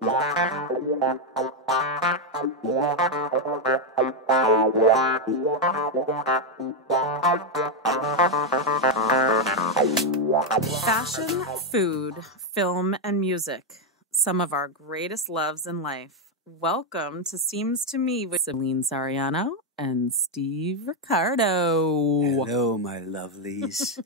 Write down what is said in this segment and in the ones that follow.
Fashion, food, film, and music. Some of our greatest loves in life. Welcome to Seems to Me with Cibeline Sariano and Steev Ricardo. Hello, my lovelies.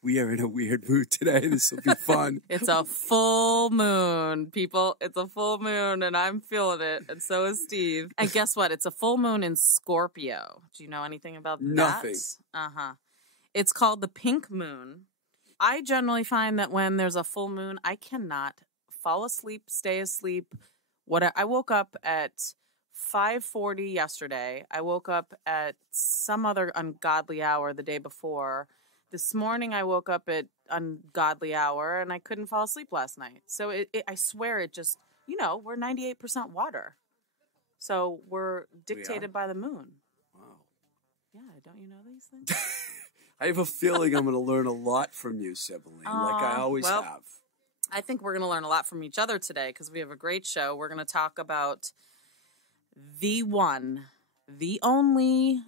We are in a weird mood today. This will be fun. It's a full moon, people. It's a full moon, and I'm feeling it, and so is Steev. And guess what? It's a full moon in Scorpio. Do you know anything about that? Nothing. It's called the pink moon. I generally find that when there's a full moon, I cannot fall asleep, stay asleep. I woke up at 5:40 yesterday. I woke up at some other ungodly hour the day before. This morning I woke up at ungodly hour and I couldn't fall asleep last night. So I swear it just, we're 98% water. So we're dictated by the moon. Wow. Yeah, don't you know these things? I have a feeling I'm going to learn a lot from you, Cibeline, like I always have. I think we're going to learn a lot from each other today because we have a great show. We're going to talk about the one, the only...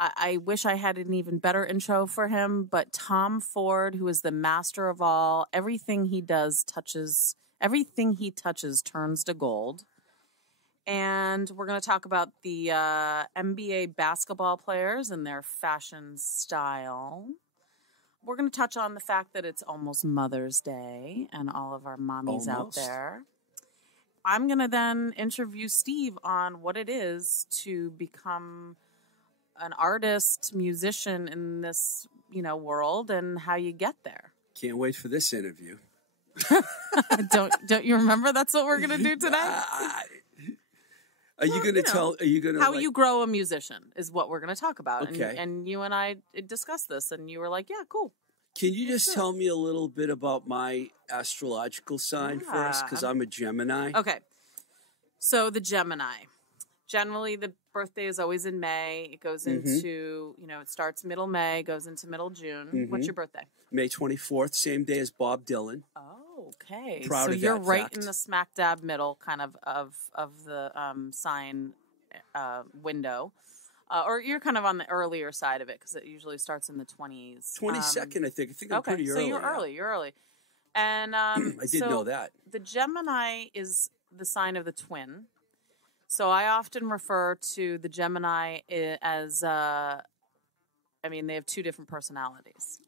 I wish I had an even better intro for him, but Tom Ford, who is the master of all, everything he touches turns to gold. And we're going to talk about the NBA basketball players and their fashion style. We're going to touch on the fact that it's almost Mother's Day and all of our mommies out there. I'm going to then interview Steev on what it is to become an artist, musician in this, world and how you get there. Can't wait for this interview. Don't you remember that's what we're going to do today? Are you going to how you grow a musician is what we're going to talk about. Okay. And you and I discussed this and you were like, yeah, cool. Can you just tell me a little bit about my astrological sign first? Because I'm a Gemini. Okay. So the Gemini. Generally, the birthday is always in May. It goes into, it starts middle May, goes into middle June. Mm-hmm. What's your birthday? May 24th, same day as Bob Dylan. Oh, okay. Proud of you're that right fact. In the smack dab middle kind of the sign window. Or you're kind of on the earlier side of it because it usually starts in the 20s. 22nd, I think. I think I'm pretty early. So you're early. You're early. And I did know that. The Gemini is the sign of the twin. So I often refer to the Gemini as, they have two different personalities.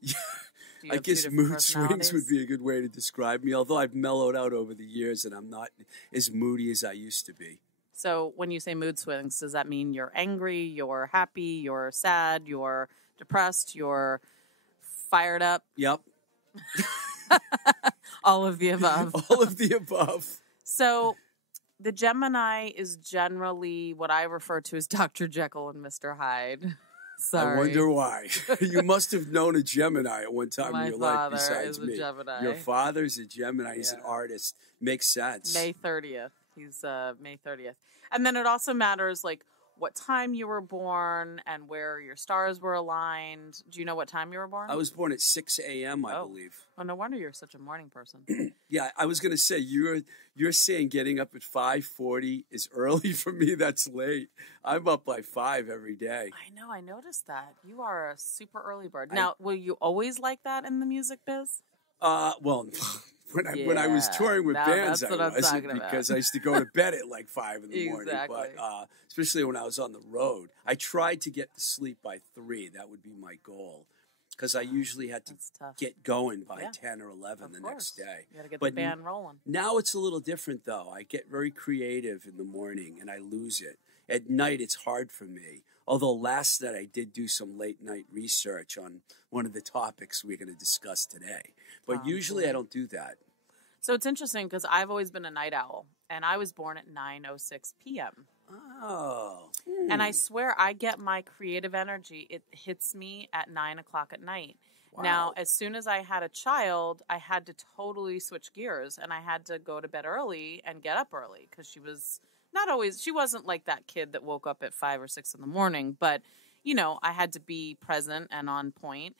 I guess mood swings would be a good way to describe me, although I've mellowed out over the years and I'm not as moody as I used to be. So when you say mood swings, does that mean you're angry, you're happy, you're sad, you're depressed, you're fired up? Yep. All of the above. All of the above. So the Gemini is generally what I refer to as Dr. Jekyll and Mr. Hyde. Sorry. I wonder why. You must have known a Gemini at one time in your life besides My father is a Gemini. Your father's a Gemini. He's an artist. Makes sense. May 30th. He's May 30th. And then it also matters, what time you were born and where your stars were aligned. Do you know what time you were born? I was born at 6 a.m., I believe. Oh, no wonder you're such a morning person. Yeah, I was going to say, you're saying getting up at 5:40 is early for me. That's late. I'm up by 5 every day. I know. I noticed that. You are a super early bird. Now, were you always like that in the music biz? Well... When I was touring with bands, I wasn't because I used to go to bed at 5 in the morning. But especially when I was on the road, I tried to get to sleep by 3. That would be my goal because I usually had to get going by 10 or 11 the next day. You got to get the band rolling. Now it's a little different, though. I get very creative in the morning and I lose it. At night, it's hard for me. Although last night I did do some late night research on one of the topics we're going to discuss today. But usually I don't do that. So it's interesting because I've always been a night owl, and I was born at 9:06 p.m. Oh. And I swear I get my creative energy. It hits me at 9 o'clock at night. Wow. Now, as soon as I had a child, I had to totally switch gears, and I had to go to bed early and get up early because she wasn't like that kid that woke up at 5 or 6 in the morning, but, I had to be present and on point.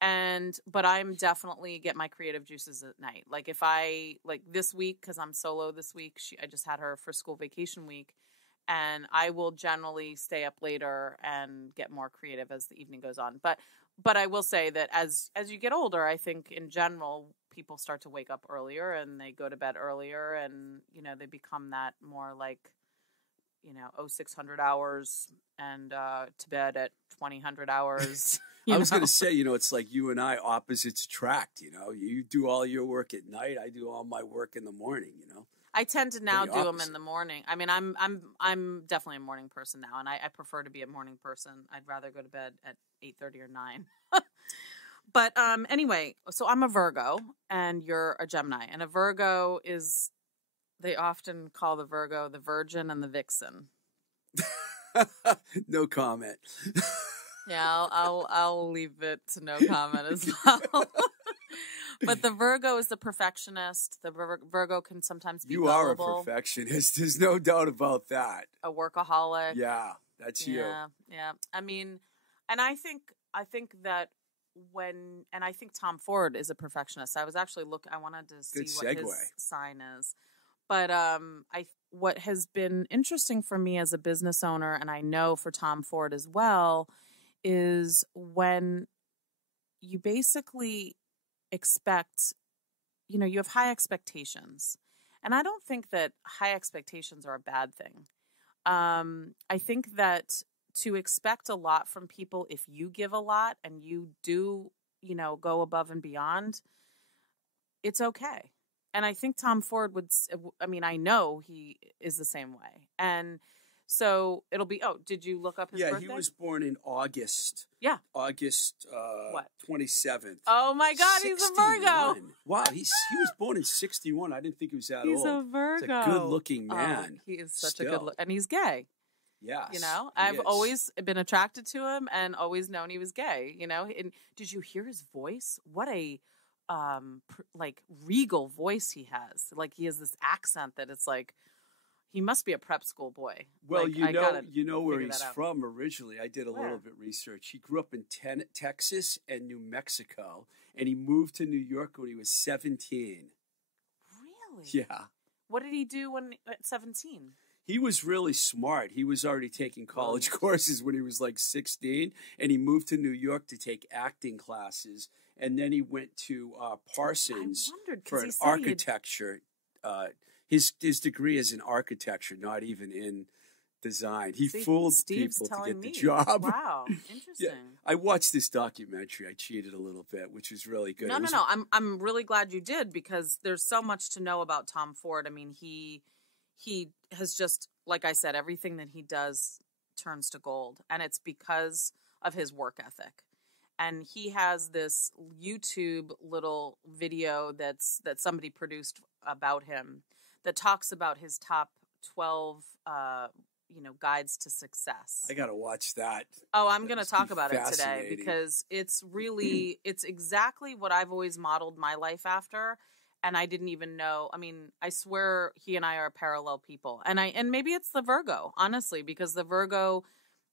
But I'm definitely get my creative juices at night. Like if I, like this week, because I'm solo this week, I just had her for school vacation week. And I will generally stay up later and get more creative as the evening goes on. But I will say that as you get older, I think in general, people start to wake up earlier and they go to bed earlier, and, you know, they become that more like, you know, 600 hours and to bed at 2000 hours. I was going to say, you know, it's like you and I, opposites attract, you know. You do all your work at night. I do all my work in the morning, you know. I tend to now do them in the morning. I mean, I'm definitely a morning person now, and I prefer to be a morning person. I'd rather go to bed at 8:30 or 9. But anyway, so I'm a Virgo, and you're a Gemini. And a Virgo is, they often call the Virgo the virgin and the vixen. No comment. Yeah, I'll leave it to no comment as well. But the Virgo is the perfectionist. The Virgo can sometimes be You gullible. are a perfectionist. There's no doubt about that. A workaholic. Yeah, that's you. Yeah. I mean, and I think that and I think Tom Ford is a perfectionist. I was actually I wanted to see what his sign is. But what has been interesting for me as a business owner, and I know for Tom Ford as well, is when you basically expect, you know, you have high expectations. And I don't think that high expectations are a bad thing. I think that to expect a lot from people, if you give a lot and you do, you know, go above and beyond, it's okay. And I think Tom Ford I know he is the same way. And so it'll be, did you look up his birthday? Yeah, he was born in August. Yeah. August 27th. Oh my God, 61. He's a Virgo. Wow, he was born in 61. I didn't think he was that old. He's a Virgo. He's a good-looking man. He is such a good look. And he's gay. Yes. You know, I've always been attracted to him and always known he was gay, you know. And did you hear his voice? What a like regal voice he has. Like he has this accent that it's like, he must be a prep school boy. Well, like, you know where he's from originally. I did a little bit research. He grew up in Texas and New Mexico, and he moved to New York when he was 17. Really? Yeah. What did he do at 17? He was really smart. He was already taking college courses when he was like 16, and he moved to New York to take acting classes, and then he went to Parsons for an architecture. His degree is in architecture, not even in design. He fooled people to get the job. Wow, interesting. Yeah, I watched this documentary. I cheated a little bit, which was really good. No. I'm really glad you did, because there's so much to know about Tom Ford. I mean, he has just, like I said, everything that he does turns to gold, and it's because of his work ethic. And he has this YouTube little video that somebody produced about him that talks about his top 12, guides to success. I got to watch that. Oh, I'm going to talk about it today, because it's exactly what I've always modeled my life after. And I didn't even know. I mean, I swear he and I are parallel people. And maybe it's the Virgo, honestly, because the Virgo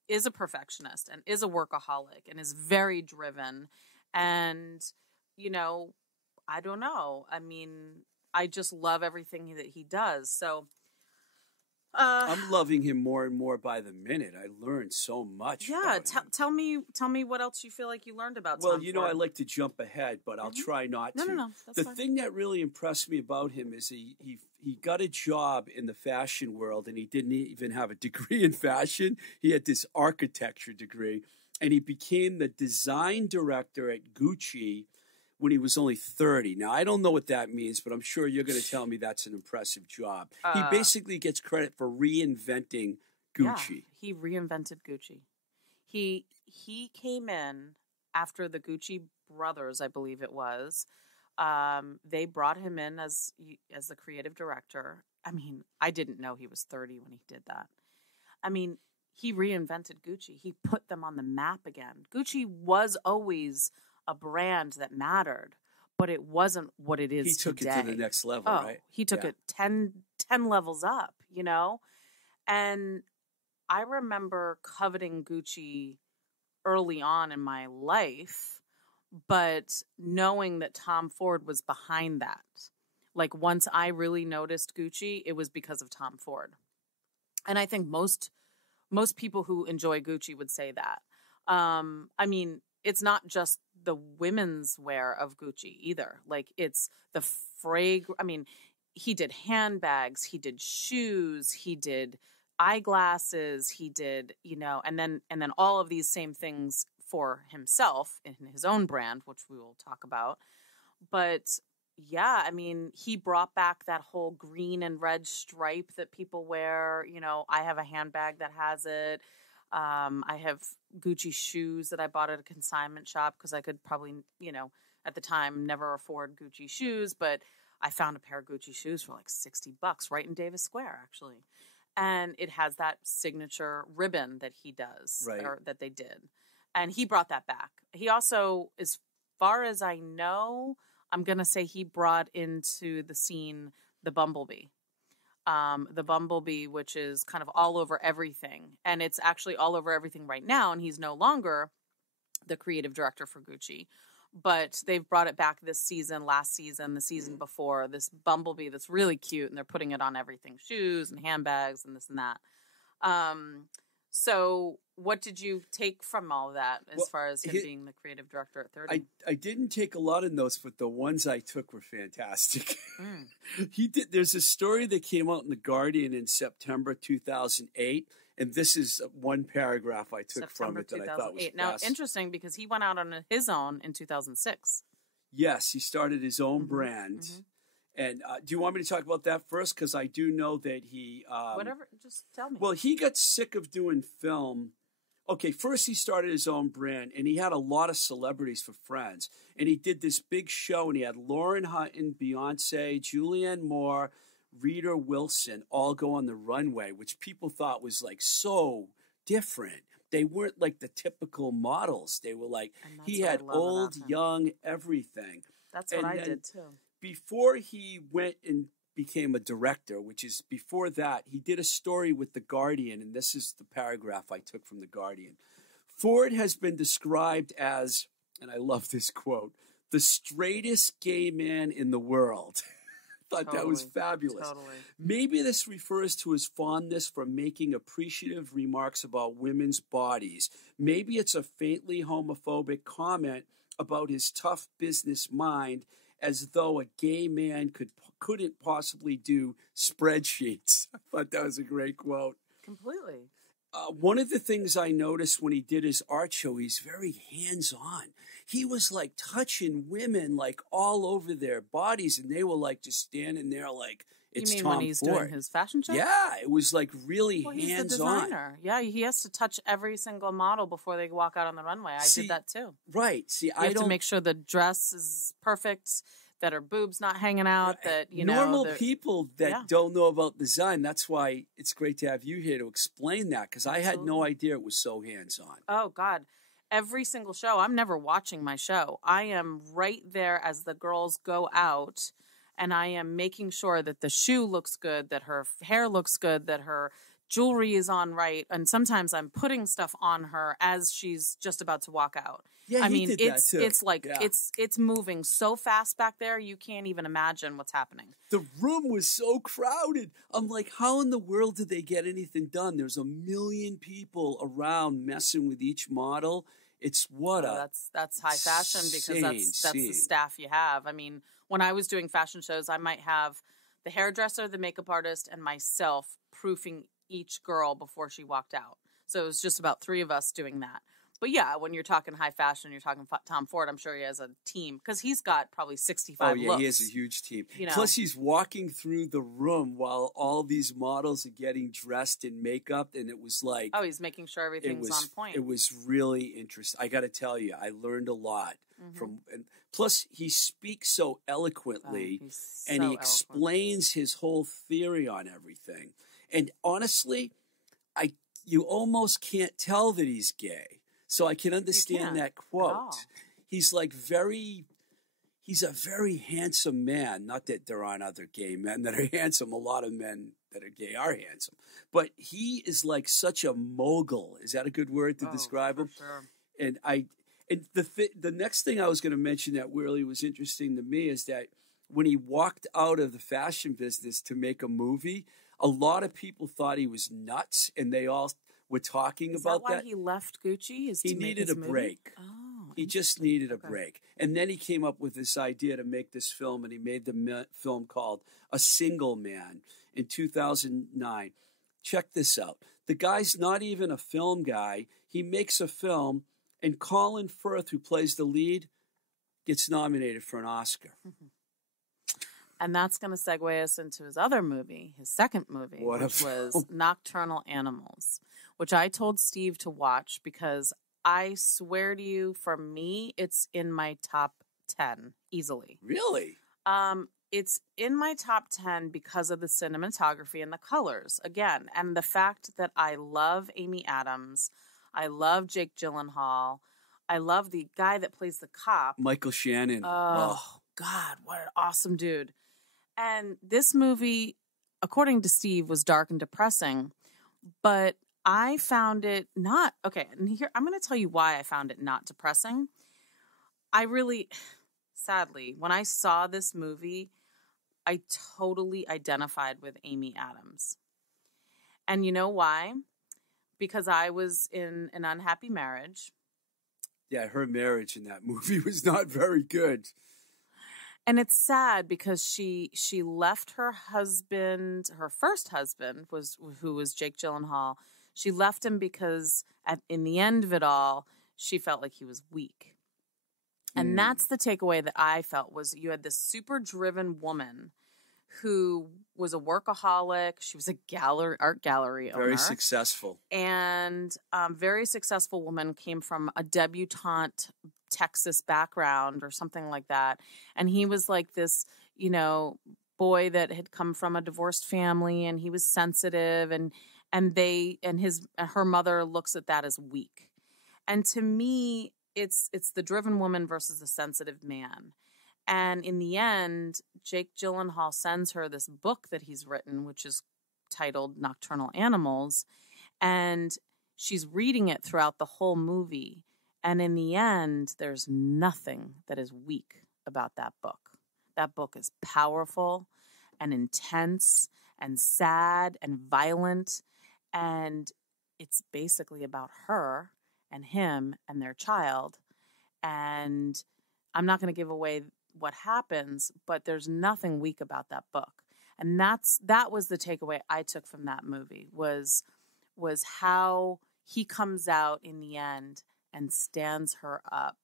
is a perfectionist and is a workaholic and is very driven. And, you know, I don't know. I mean, I just love everything that he does. So I'm loving him more and more by the minute. I learned so much. Yeah, tell me what else you feel like you learned about Tom Well, you know, I like to jump ahead, but I'll try not to. No, that's the fine. thing that really impressed me about him is he got a job in the fashion world, and he didn't even have a degree in fashion. He had this architecture degree, and he became the design director at Gucci when he was only 30. Now, I don't know what that means, but I'm sure you're going to tell me that's an impressive job. He basically gets credit for reinventing Gucci. Yeah, he reinvented Gucci. He came in after the Gucci brothers, I believe it was. They brought him in as the creative director. I mean, I didn't know he was 30 when he did that. I mean, he reinvented Gucci. He put them on the map again. Gucci was always a brand that mattered, but it wasn't what it is today. He took it to the next level, right? He took it 10 levels up, you know? And I remember coveting Gucci early on in my life, But knowing that Tom Ford was behind that, like once I really noticed Gucci, it was because of Tom Ford. And I think most people who enjoy Gucci would say that. I mean, it's not just the women's wear of Gucci either. Like it's the I mean, he did handbags, he did shoes, he did eyeglasses, he did, you know, and then all of these same things for himself in his own brand, which we will talk about. But yeah, I mean, he brought back that whole green and red stripe that people wear. You know, I have a handbag that has it. I have Gucci shoes that I bought at a consignment shop because I could probably, you know, at the time never afford Gucci shoes, but I found a pair of Gucci shoes for like $60 right in Davis Square, actually. And it has that signature ribbon that he does, or that they did. And he brought that back. He also, as far as I know, I'm going to say he brought into the scene the Bumblebee. The Bumblebee, which is kind of all over everything. And it's actually all over everything right now. And he's no longer the creative director for Gucci. But they've brought it back this season, last season, the season before. This Bumblebee that's really cute. And they're putting it on everything. Shoes and handbags and this and that. So what did you take from all of that as far as him being the creative director at 30? I didn't take a lot of notes, but the ones I took were fantastic. There's a story that came out in The Guardian in September 2008, and this is one paragraph I took from it that I thought was Now, interesting, because he went out on his own in 2006. Yes, he started his own brand. And do you want me to talk about that first? Because I do know that he... Whatever, just tell me. Well, he got sick of doing film. Okay, first he started his own brand, and he had a lot of celebrities for friends. And he did this big show, and he had Lauren Hutton, Beyonce, Julianne Moore, Rita Wilson all go on the runway, which people thought was like so different. They weren't like the typical models. They were like, he had old, young, everything. That's what I did too. Before he went and became a director, which is before that, he did a story with The Guardian, and this is the paragraph I took from The Guardian. Ford has been described as, and I love this quote, the straightest gay man in the world. I thought that was fabulous. Maybe this refers to his fondness for making appreciative remarks about women's bodies. Maybe it's a faintly homophobic comment about his tough business mind, as though a gay man couldn't possibly do spreadsheets. I thought that was a great quote. Completely. One of the things I noticed when he did his art show, he's very hands-on. He was like touching women like all over their bodies, and they were like just standing there like it's Tom Ford. You mean when he's doing his fashion show? Yeah, it was like really hands-on. He's the designer. Yeah, he has to touch every single model before they walk out on the runway. I did that too. Right. See, I have to make sure the dress is perfect, that her boobs not hanging out, that, you know. Normal people that don't know about design, that's why it's great to have you here to explain that, because I had no idea it was so hands-on. Oh, God. Every single show, I'm never watching my show. I am right there as the girls go out, and I am making sure that the shoe looks good, that her hair looks good, that her jewelry is on right. And sometimes I'm putting stuff on her as she's just about to walk out. Yeah, I mean, did that too. It's like it's moving so fast back there, you can't even imagine what's happening. The room was so crowded. I'm like, how in the world did they get anything done? There's a million people around messing with each model. It's that's high fashion, because that's the staff you have. I mean, when I was doing fashion shows, I might have the hairdresser, the makeup artist, and myself proofing each girl before she walked out. So it was just about 3 of us doing that. But yeah, when you're talking high fashion, you're talking Tom Ford, I'm sure he has a team, because he's got probably 65 looks. He has a huge team. You know? Plus, he's walking through the room while all these models are getting dressed in makeup, and it was like... Oh, he's making sure everything's on point. It was really interesting. I got to tell you, I learned a lot from... And plus, he speaks so eloquently, and he explains his whole theory on everything. And honestly, you almost can't tell that he's gay. So I can understand that quote. He's like he's a very handsome man. Not that there aren't other gay men that are handsome. A lot of men that are gay are handsome. But he is like such a mogul. Is that a good word to describe him? Sure. And And the next thing I was going to mention that really was interesting to me is that when he walked out of the fashion business to make a movie, a lot of people thought he was nuts, and they all were talking about that. Is that why he left Gucci? He needed a break. Oh, he just needed a break. And then he came up with this idea to make this film, and he made the film called A Single Man in 2009. Check this out. The guy's not even a film guy. He makes a film, and Colin Firth, who plays the lead, gets nominated for an Oscar. Mm-hmm. And that's going to segue us into his other movie, his second movie, which was Nocturnal Animals, which I told Steve to watch because I swear to you, for me, it's in my top 10 easily. Really? It's in my top 10 because of the cinematography and the colors, again, and the fact that I love Amy Adams. I love Jake Gyllenhaal. I love the guy that plays the cop. Michael Shannon. Oh, God, what an awesome dude. And this movie, according to Steve, was dark and depressing, but I found it not... Okay, and here, I'm going to tell you why I found it not depressing. I really... Sadly, when I saw this movie, I totally identified with Amy Adams. And you know why? Because I was in an unhappy marriage. Yeah, her marriage in that movie was not very good. And it's sad because she left her husband, her first husband, who was Jake Gyllenhaal. She left him because in the end of it all, she felt like he was weak. And that's the takeaway that I felt was you had this super driven woman who was a workaholic. She was a art gallery owner. Very successful. And very successful woman, came from a debutante Texas background or something like that. And he was like this, boy that had come from a divorced family, and he was sensitive, and her mother looks at that as weak. And to me, it's the driven woman versus the sensitive man. And in the end, Jake Gyllenhaal sends her this book that he's written, which is titled Nocturnal Animals. And she's reading it throughout the whole movie. And in the end, there's nothing that is weak about that book. That book is powerful and intense and sad and violent. And it's basically about her and him and their child. And I'm not going to give away what happens, but there's nothing weak about that book. And that was the takeaway I took from that movie was how he comes out in the end and stands her up.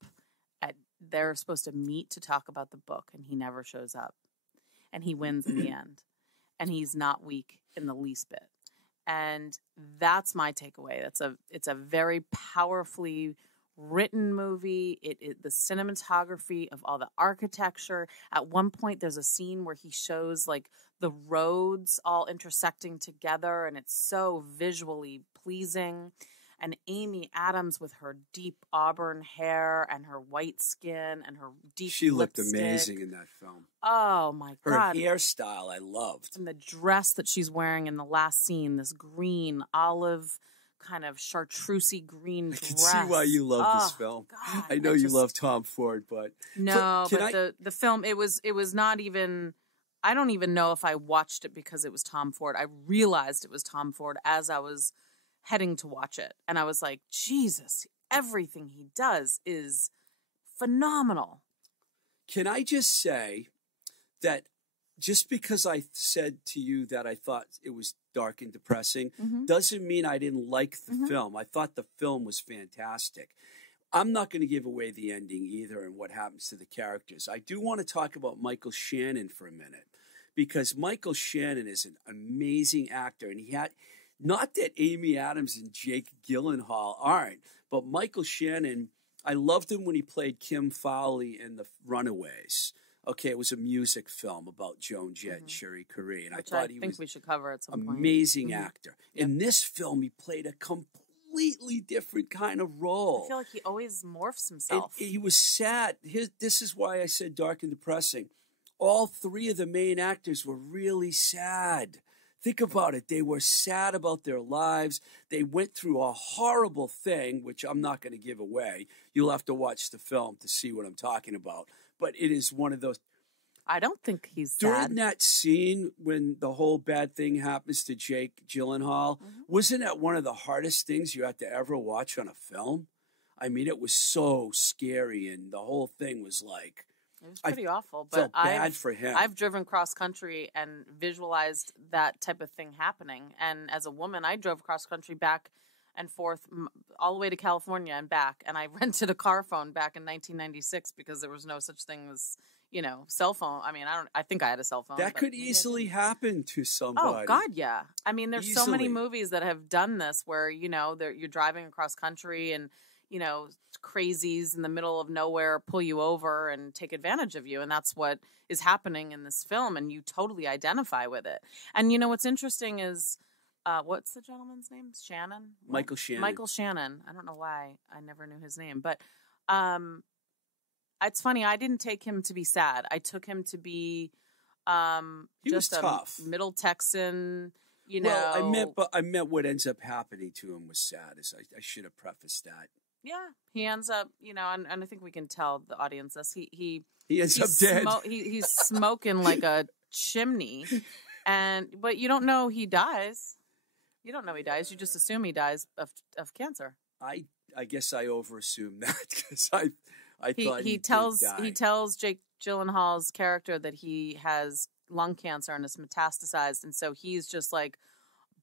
They're supposed to meet to talk about the book, and he never shows up. And he wins in the end. And he's not weak in the least bit. And that's my takeaway. It's a very powerfully written movie. The cinematography of all the architecture. At one point, there's a scene where he shows like the roads all intersecting together, and it's so visually pleasing. And Amy Adams with her deep auburn hair and her white skin and her deep She looked lipstick. amazing in that film. Oh, my God. Her hairstyle, I loved. And the dress that she's wearing in the last scene, this green, olive, kind of chartreusey green dress. I can see why you love this film. God, I know you love Tom Ford, but... No, the film, it was not even... I don't even know if I watched it because it was Tom Ford. I realized it was Tom Ford as I was heading to watch it. And I was like, Jesus, everything he does is phenomenal. Can I just say that just because I said to you that I thought it was dark and depressing doesn't mean I didn't like the film. I thought the film was fantastic. I'm not going to give away the ending either and what happens to the characters. I do want to talk about Michael Shannon for a minute because Michael Shannon is an amazing actor, and he had... Not that Amy Adams and Jake Gyllenhaal aren't, but Michael Shannon, I loved him when he played Kim Fowley in The Runaways. Okay, it was a music film about Joan Jett and Cherie Currie, and Which I thought he was we should cover at some point. Amazing actor. Yep. In this film, he played a completely different kind of role. I feel like he always morphs himself. He was sad. This is why I said dark and depressing. All three of the main actors were really sad. Think about it. They were sad about their lives. They went through a horrible thing, which I'm not going to give away. You'll have to watch the film to see what I'm talking about. But it is one of those. I don't think he's sad. During that scene when the whole bad thing happens to Jake Gyllenhaal, wasn't that one of the hardest things you had to ever watch on a film? I mean, it was so scary, and the whole thing was like... It was pretty awful, but felt bad for him. I've driven cross country and visualized that type of thing happening. And as a woman, I drove cross country back and forth all the way to California and back. And I rented a car phone back in 1996 because there was no such thing as, cell phone. I mean, I think I had a cell phone. That could easily happen to somebody. Oh God, yeah. I mean, there's so many movies that have done this where you're driving across country and crazies in the middle of nowhere pull you over and take advantage of you. And that's what is happening in this film. And you totally identify with it. And what's interesting is, what's the gentleman's name? Shannon? Michael Shannon. Michael Shannon. I don't know why I never knew his name, but, it's funny. I didn't take him to be sad. I took him to be, he just was tough. Middle Texan, Well, I meant what ends up happening to him was sad. I should have prefaced that. Yeah, he ends up, and I think we can tell the audience this. He ends up dead. He's smoking like a chimney, but you don't know he dies. You don't know he dies. You just assume he dies of cancer. I guess I overassumed that because I thought he tells Jake Gyllenhaal's character that he has lung cancer and it's metastasized, and so he's just like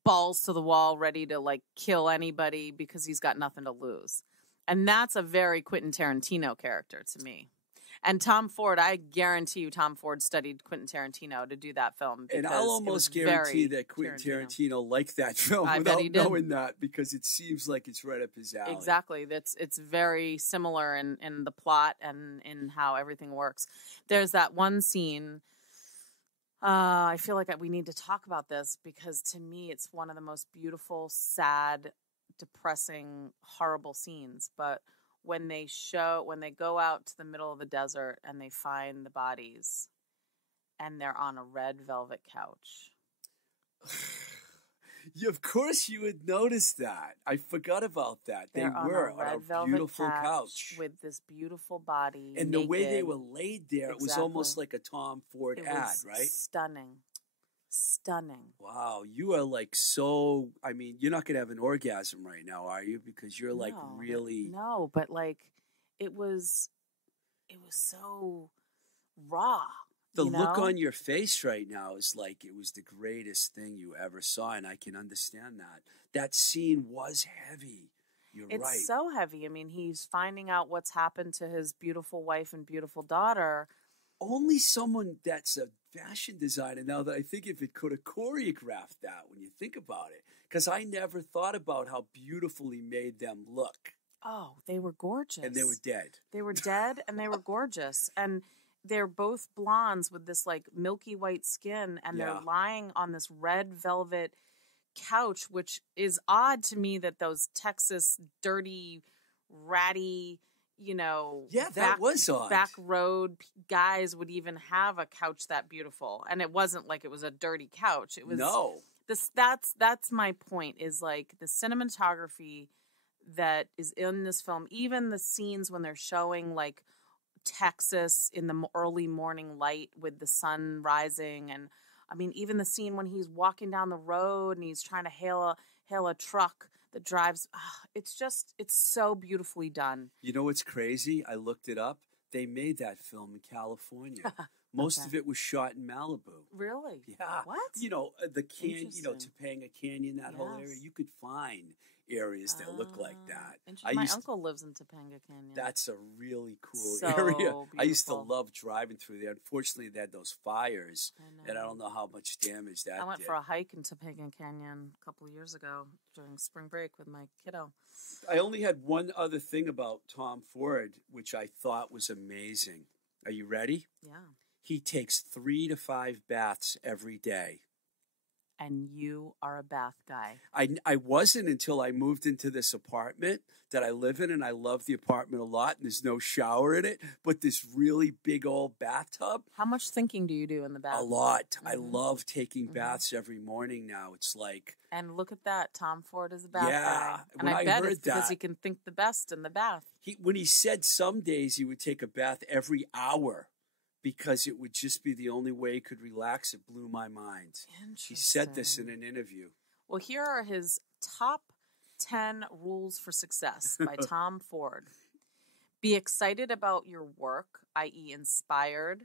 balls to the wall, ready to like kill anybody because he's got nothing to lose. And that's a very Quentin Tarantino character to me. And Tom Ford, I guarantee you Tom Ford studied Quentin Tarantino to do that film. And I'll almost guarantee that Quentin Tarantino liked that film without knowing that because it seems like it's right up his alley. Exactly. It's very similar in the plot and in how everything works. There's that one scene... I feel like we need to talk about this because to me it's one of the most beautiful, sad, depressing, horrible scenes. But when they go out to the middle of the desert and they find the bodies and they're on a red velvet couch. Of course you would notice that. I forgot about that. They were on a beautiful couch with this beautiful body. And naked. The way they were laid there, it was almost like a Tom Ford ad, right? Stunning. Wow, you are like so. I mean, you're not gonna have an orgasm right now, are you? Because you're like really. No, but like, it was so raw. The look on your face right now is like it was the greatest thing you ever saw, and I can understand that. That scene was heavy. You're right. It's so heavy. I mean, he's finding out what's happened to his beautiful wife and beautiful daughter. Only someone that's a fashion designer, now that I think if it could have choreographed that when you think about it, because I never thought about how beautiful he made them look. Oh, they were gorgeous. And they were dead. They were dead and they were gorgeous. And they're both blondes with this like milky white skin, and they're lying on this red velvet couch, which is odd to me that those Texas dirty, ratty, that was odd. Back road guys would even have a couch that beautiful, and it wasn't like it was a dirty couch. It was That's my point. Is like the cinematography that is in this film. Even the scenes when they're showing like Texas in the early morning light with the sun rising, and I mean even the scene when he's walking down the road and he's trying to hail a truck that drives. It's so beautifully done. You know what's crazy? I looked it up. They made that film in California. Most of it was shot in Malibu. Really? Yeah. What? The canyon, Topanga Canyon, that whole area. You could find areas that look like that. My uncle lives in Topanga Canyon. That's a really cool area. Beautiful. I used to love driving through there. Unfortunately, they had those fires, and I don't know how much damage that did. I went for a hike in Topanga Canyon a couple of years ago during spring break with my kiddo. I only had one other thing about Tom Ford, which I thought was amazing. Are you ready? Yeah. He takes 3 to 5 baths every day. and you are a bath guy. I wasn't until I moved into this apartment that I live in, and I love the apartment a lot, and there's no shower in it, but this really big old bathtub. How much thinking do you do in the bath? A lot. I love taking baths every morning now. It's like... And look at that. Tom Ford is a bath guy. And when I bet heard it's because he can think the best in the bath. When he said some days he would take a bath every hour because it would just be the only way he could relax, it blew my mind. He said this in an interview. Well, here are his top 10 rules for success by Tom Ford. Be excited about your work, i.e. inspired.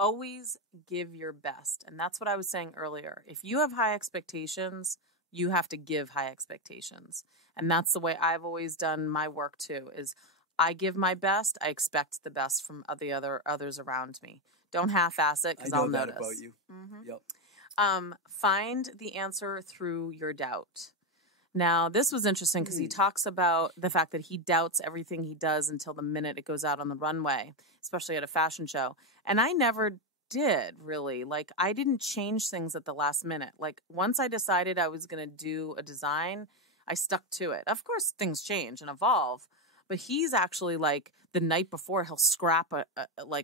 Always give your best. And that's what I was saying earlier. If you have high expectations, you have to give high expectations. And that's the way I've always done my work too, is I give my best. I expect the best from the others around me. Don't half-ass it because I'll notice. I know that about you. Yep. Find the answer through your doubt. Now, this was interesting because he talks about the fact that he doubts everything he does until the minute it goes out on the runway, especially at a fashion show. And I never did, really. Like, I didn't change things at the last minute. Like, once I decided I was going to do a design, I stuck to it. Of course, things change and evolve. But he's actually, like, the night before, he'll scrap a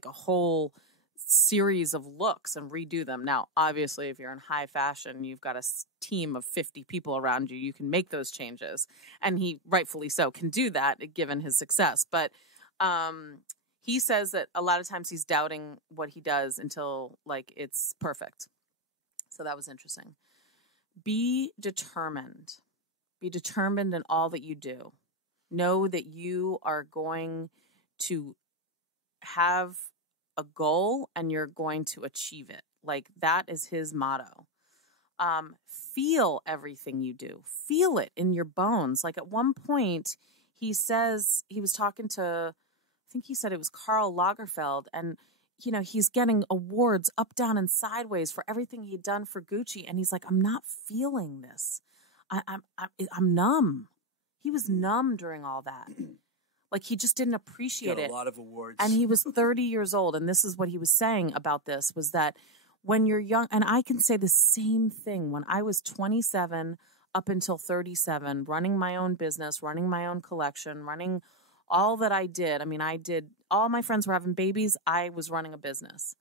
whole series of looks and redo them. Now, obviously, if you're in high fashion, you've got a team of 50 people around you. You can make those changes. And he, rightfully so, can do that given his success. But he says that a lot of times he's doubting what he does until, like, it's perfect. So that was interesting. Be determined. Be determined in all that you do. Know that you are going to have a goal and you're going to achieve it. Like, that is his motto. Feel everything you do. Feel it in your bones. Like, at one point, he says, he was talking to, I think he said it was Karl Lagerfeld, and, you know, he's getting awards up, down, and sideways for everything he'd done for Gucci, and he's like, I'm not feeling this. I'm numb. He was numb during all that. Like, he just didn't appreciate it. Got a lot of awards. And he was 30 years old. And this is what he was saying about this, was that when you're young, and I can say the same thing, when I was 27 up until 37, running my own business, running my own collection, running all that I did. I mean, all my friends were having babies. I was running a business.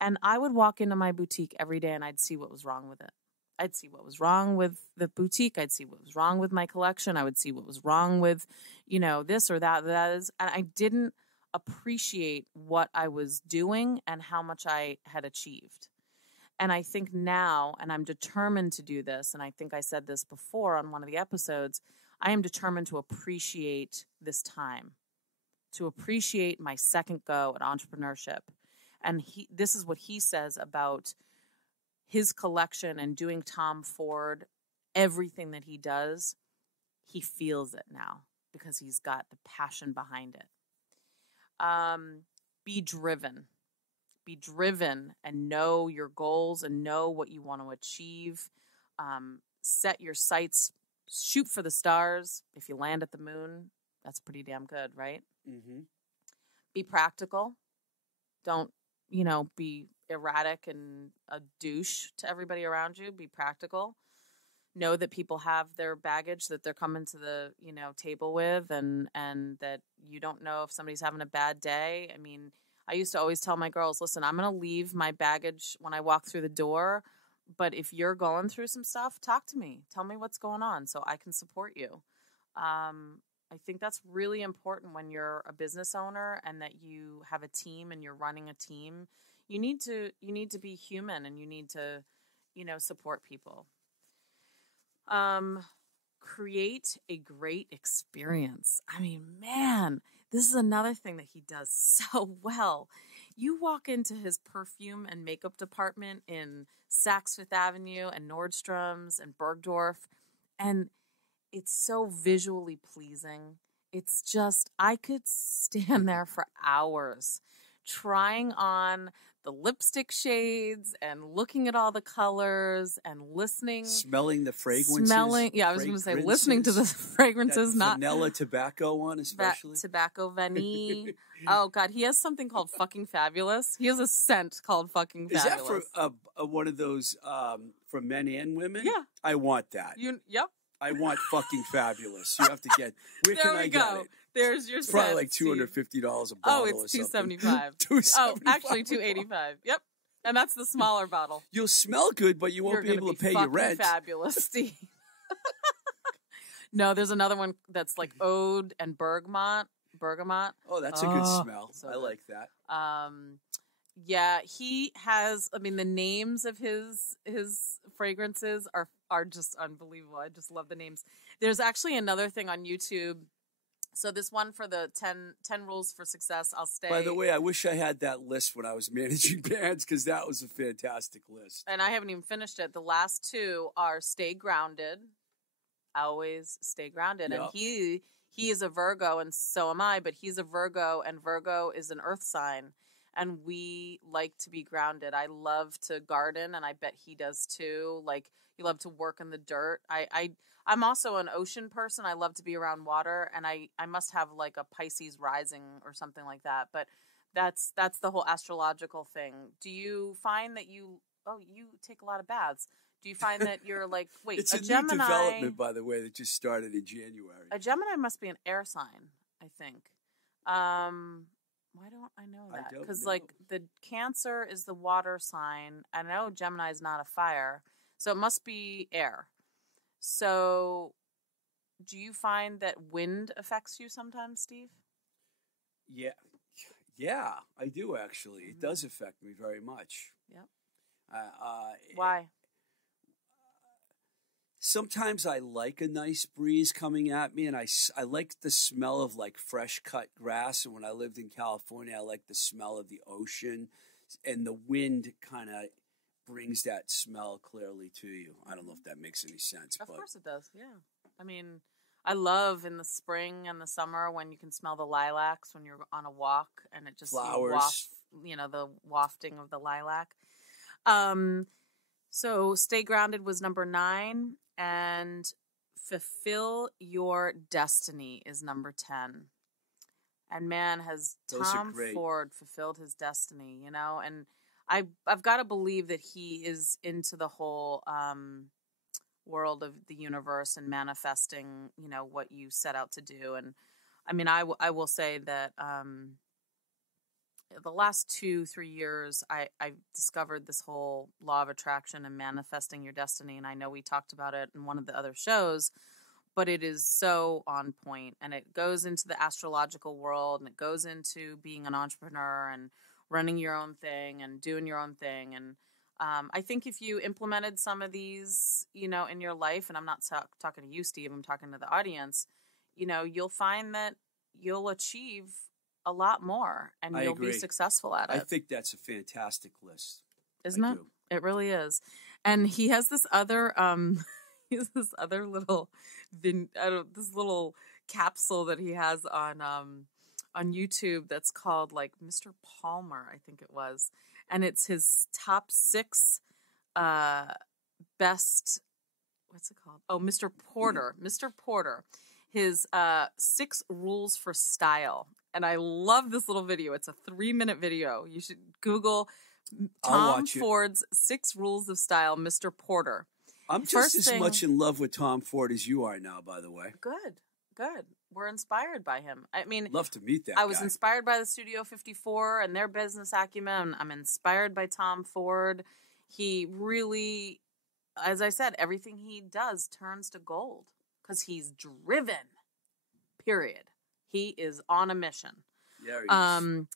And I would walk into my boutique every day and I'd see what was wrong with it. I'd see what was wrong with the boutique. I'd see what was wrong with my collection. I would see what was wrong with, you know, this or that. And I didn't appreciate what I was doing and how much I had achieved. And I think now, and I'm determined to do this, and I think I said this before on one of the episodes, I am determined to appreciate this time, to appreciate my second go at entrepreneurship. And this is what he says about his collection and doing Tom Ford, everything that he does, he feels it now because he's got the passion behind it. Be driven. Be driven and know your goals and know what you want to achieve. Set your sights, shoot for the stars. If you land at the moon, that's pretty damn good, right? Mm-hmm. Be practical. Don't, be erratic and a douche to everybody around you. Be practical. Know that people have their baggage that they're coming to the, table with, and that you don't know if somebody's having a bad day. I mean, I used to always tell my girls, listen, I'm going to leave my baggage when I walk through the door, but if you're going through some stuff, talk to me. Tell me what's going on so I can support you. I think that's really important when you're a business owner and that you have a team and you're running a team. You need to be human and you need to, support people. Create a great experience. I mean, man, this is another thing that he does so well. You walk into his perfume and makeup department in Saks Fifth Avenue and Nordstrom's and Bergdorf, and it's so visually pleasing. It's just, I could stand there for hours trying on the lipstick shades and looking at all the colors and listening. Smelling the fragrances. I was going to say listening to the fragrances. That not vanilla tobacco one especially. Tobacco vanille. Oh, God. He has something called Fucking Fabulous. He has a scent called Fucking Fabulous. Is that for one of those for men and women? Yeah. I want that. Yep. I want Fucking Fabulous. You have to get. Where can I get it? There's your. It's probably like $250 a bottle. Oh, it's $275. $275. Oh, actually $285. Yep, and that's the smaller bottle. You'll smell good, but you won't be able to pay your rent. Fabulous, Steve. No, there's another one that's like Ode and Bergamot. Oh, that's a good smell. So I like that. Yeah, he has. I mean, the names of his fragrances are just unbelievable. I just love the names. There's actually another thing on YouTube. So this one for the 10 rules for success. I'll stay. By the way, I wish I had that list when I was managing bands because that was a fantastic list. And I haven't even finished it. The last two are stay grounded. Always stay grounded. Yep. And he is a Virgo and so am I, but he's a Virgo and Virgo is an earth sign. And we like to be grounded. I love to garden, and I bet he does too. Like, you love to work in the dirt. I'm also an ocean person. I love to be around water, and I must have like a Pisces rising or something like that. But that's the whole astrological thing. Do you find that you take a lot of baths? Do you find that you're like, wait, it's a Gemini, new development, by the way, that just started in January. A Gemini must be an air sign, I think. Why don't I know that? Because like the Cancer is the water sign. I know Gemini is not a fire, so it must be air. So, do you find that wind affects you sometimes, Steve? Yeah, I do actually. It does affect me very much. Yep. Why? Sometimes I like a nice breeze coming at me, and I like the smell of like fresh cut grass. And when I lived in California, I like the smell of the ocean, and the wind kind of brings that smell clearly to you. I don't know if that makes any sense. Of course it does, yeah. I mean, I love in the spring and the summer when you can smell the lilacs when you're on a walk, and it just flowers. The wafting of the lilac. So Stay Grounded was number 9, and Fulfill Your Destiny is number 10. And man, has Tom Ford fulfilled his destiny, and I've got to believe that he is into the whole world of the universe and manifesting, what you set out to do. And I mean, I will say that the last 2-3 years, I've discovered this whole law of attraction and manifesting your destiny. And I know we talked about it in one of the other shows, but it is so on point. And it goes into the astrological world, and it goes into being an entrepreneur and running your own thing and doing your own thing. And I think if you implemented some of these, in your life, and I'm not talking to you, Steve, I'm talking to the audience, you'll find that you'll achieve a lot more, and you'll be successful at it. I think that's a fantastic list. Isn't it? It really is. And he has this other, little, this little capsule that he has on YouTube that's called like Mr. Palmer, I think it was, and it's his top 6 best. What's it called? Oh, Mr. Porter. Mr. Porter. His 6 rules for style. And I love this little video. It's a 3-minute video. You should Google Tom Ford's 6 rules of style, Mr. Porter. I'm just as much in love with Tom Ford as you are now, by the way. Good. We're inspired by him. I mean, love to meet that guy. I was inspired by the Studio 54 and their business acumen. I'm inspired by Tom Ford. He really, as I said, everything he does turns to gold because he's driven, period. He is on a mission. Yeah, he is.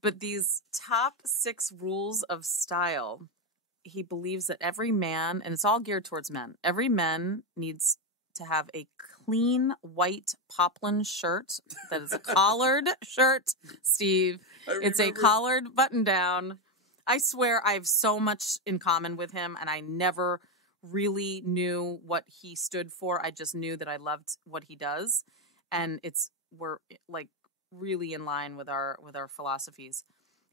But these top 6 rules of style, he believes that every man, and it's all geared towards men, every man needs to have a clean white poplin shirt that is a collared shirt, Steve. It's a collared button down. I swear I have so much in common with him, and I never really knew what he stood for. I just knew that I loved what he does, and we're like really in line with our philosophies.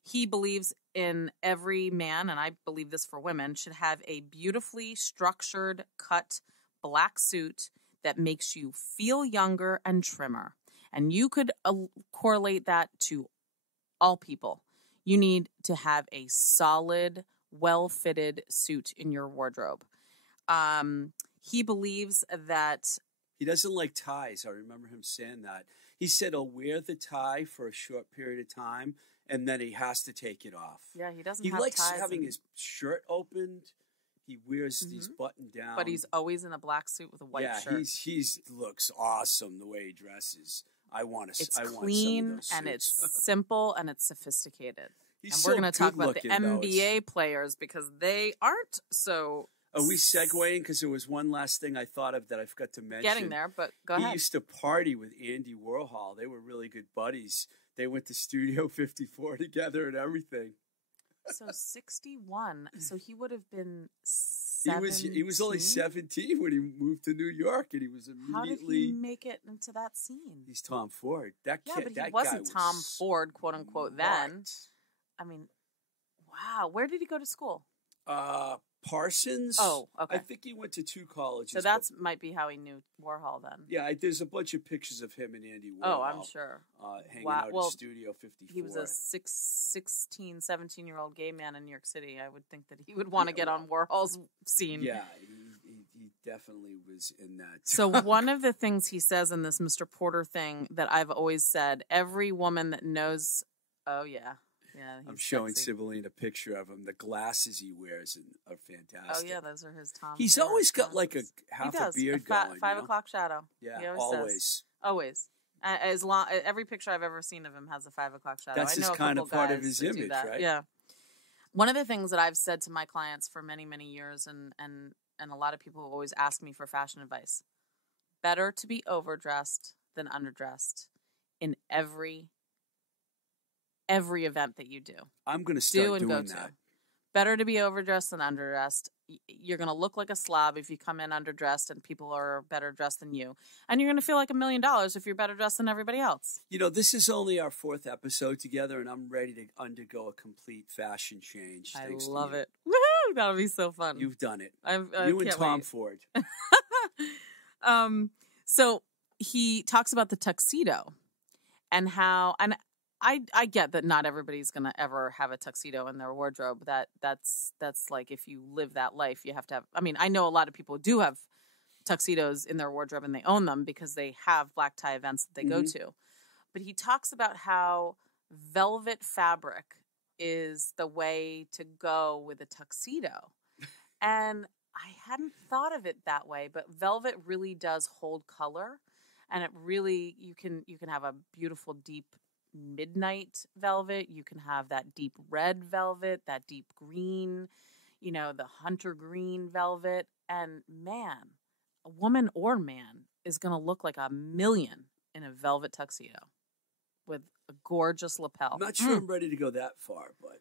He believes in every man, and I believe this for women, should have a beautifully structured, cut black suit that makes you feel younger and trimmer. And you could correlate that to all people. You need to have a solid, well-fitted suit in your wardrobe. He believes that... He doesn't like ties. I remember him saying that. He said he'll wear the tie for a short period of time, and then he has to take it off. Yeah, he doesn't have ties. He likes having and... his shirt opened. He wears these button down. But he's always in a black suit with a white shirt. Yeah, he's looks awesome the way he dresses. I want It's clean, some of those suits. And it's simple, and it's sophisticated. And we're going to talk about the NBA players because they aren't so... Are we segueing? Because there was one last thing I thought of that I forgot to mention. Getting there, but go ahead. He used to party with Andy Warhol. They were really good buddies. They went to Studio 54 together and everything. So 61. So he would have been 17? He was only 17 when he moved to New York, and he was immediately... How did he make it into that scene? He's Tom Ford. That kid, but he wasn't Tom Ford, quote unquote, then. I mean, wow. Where did he go to school? Parsons. Oh, okay. I think he went to 2 colleges. So that might be how he knew Warhol then. Yeah, there's a bunch of pictures of him and Andy Warhol. Oh, I'm sure. Hanging out at Studio 54. He was a 16, 17-year-old gay man in New York City. I would think that he would want to get on Warhol's scene. Yeah, he definitely was in that. So one of the things he says in this Mr. Porter thing that I've always said, every woman that knows, oh, yeah. Yeah, I'm showing Cibeline a picture of him. The glasses he wears are fantastic. Oh, yeah, those are his Tom. He's always got like a half a beard going. 5 o'clock shadow. Yeah, always. Always. Every picture I've ever seen of him has a 5 o'clock shadow. That's just kind of part of his image, right? Yeah. One of the things that I've said to my clients for many, many years, and a lot of people always ask me for fashion advice, better to be overdressed than underdressed in every event that you do. I'm going to start doing that. Better to be overdressed than underdressed. You're going to look like a slob if you come in underdressed and people are better dressed than you. And you're going to feel like $1 million if you're better dressed than everybody else. You know, this is only our 4th episode together, and I'm ready to undergo a complete fashion change. I love it. Woohoo! That'll be so fun. You've done it. You and Tom Ford. So he talks about the tuxedo and how... I get that not everybody's going to ever have a tuxedo in their wardrobe. That's like if you live that life, you have to have... I mean, I know a lot of people do have tuxedos in their wardrobe and they own them because they have black tie events that they go to. But he talks about how velvet fabric is the way to go with a tuxedo. And I hadn't thought of it that way, but velvet really does hold color. And it really... You can have a beautiful, deep... midnight velvet. You can have that deep red velvet, that deep green, the hunter green velvet. And man, a woman or man is going to look like $1 million in a velvet tuxedo with a gorgeous lapel. I'm not sure I'm ready to go that far, but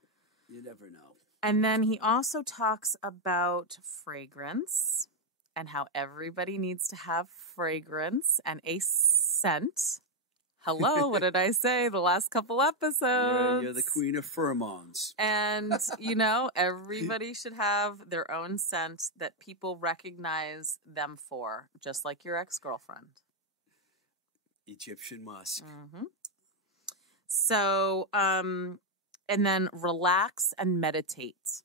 you never know. And then he also talks about fragrance and how everybody needs to have fragrance and a scent. Hello, what did I say the last couple episodes? You're the queen of pheromones. And, everybody should have their own scent that people recognize them for, just like your ex-girlfriend. Egyptian musk. Mm-hmm. So, and then relax and meditate.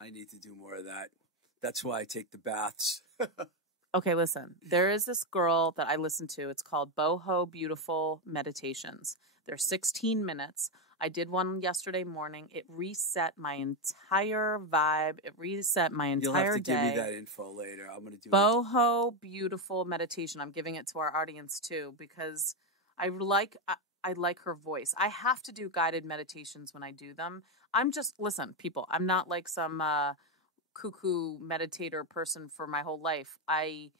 I need to do more of that. That's why I take the baths. Okay, listen. There is this girl that I listen to. It's called Boho Beautiful Meditations. They're 16 minutes. I did one yesterday morning. It reset my entire vibe. It reset my entire day. You'll have to give me that info later. I'm going to do Boho Beautiful Meditation. I'm giving it to our audience too because I like her voice. I have to do guided meditations when I do them. Listen, people, I'm not like some cuckoo meditator person for my whole life. I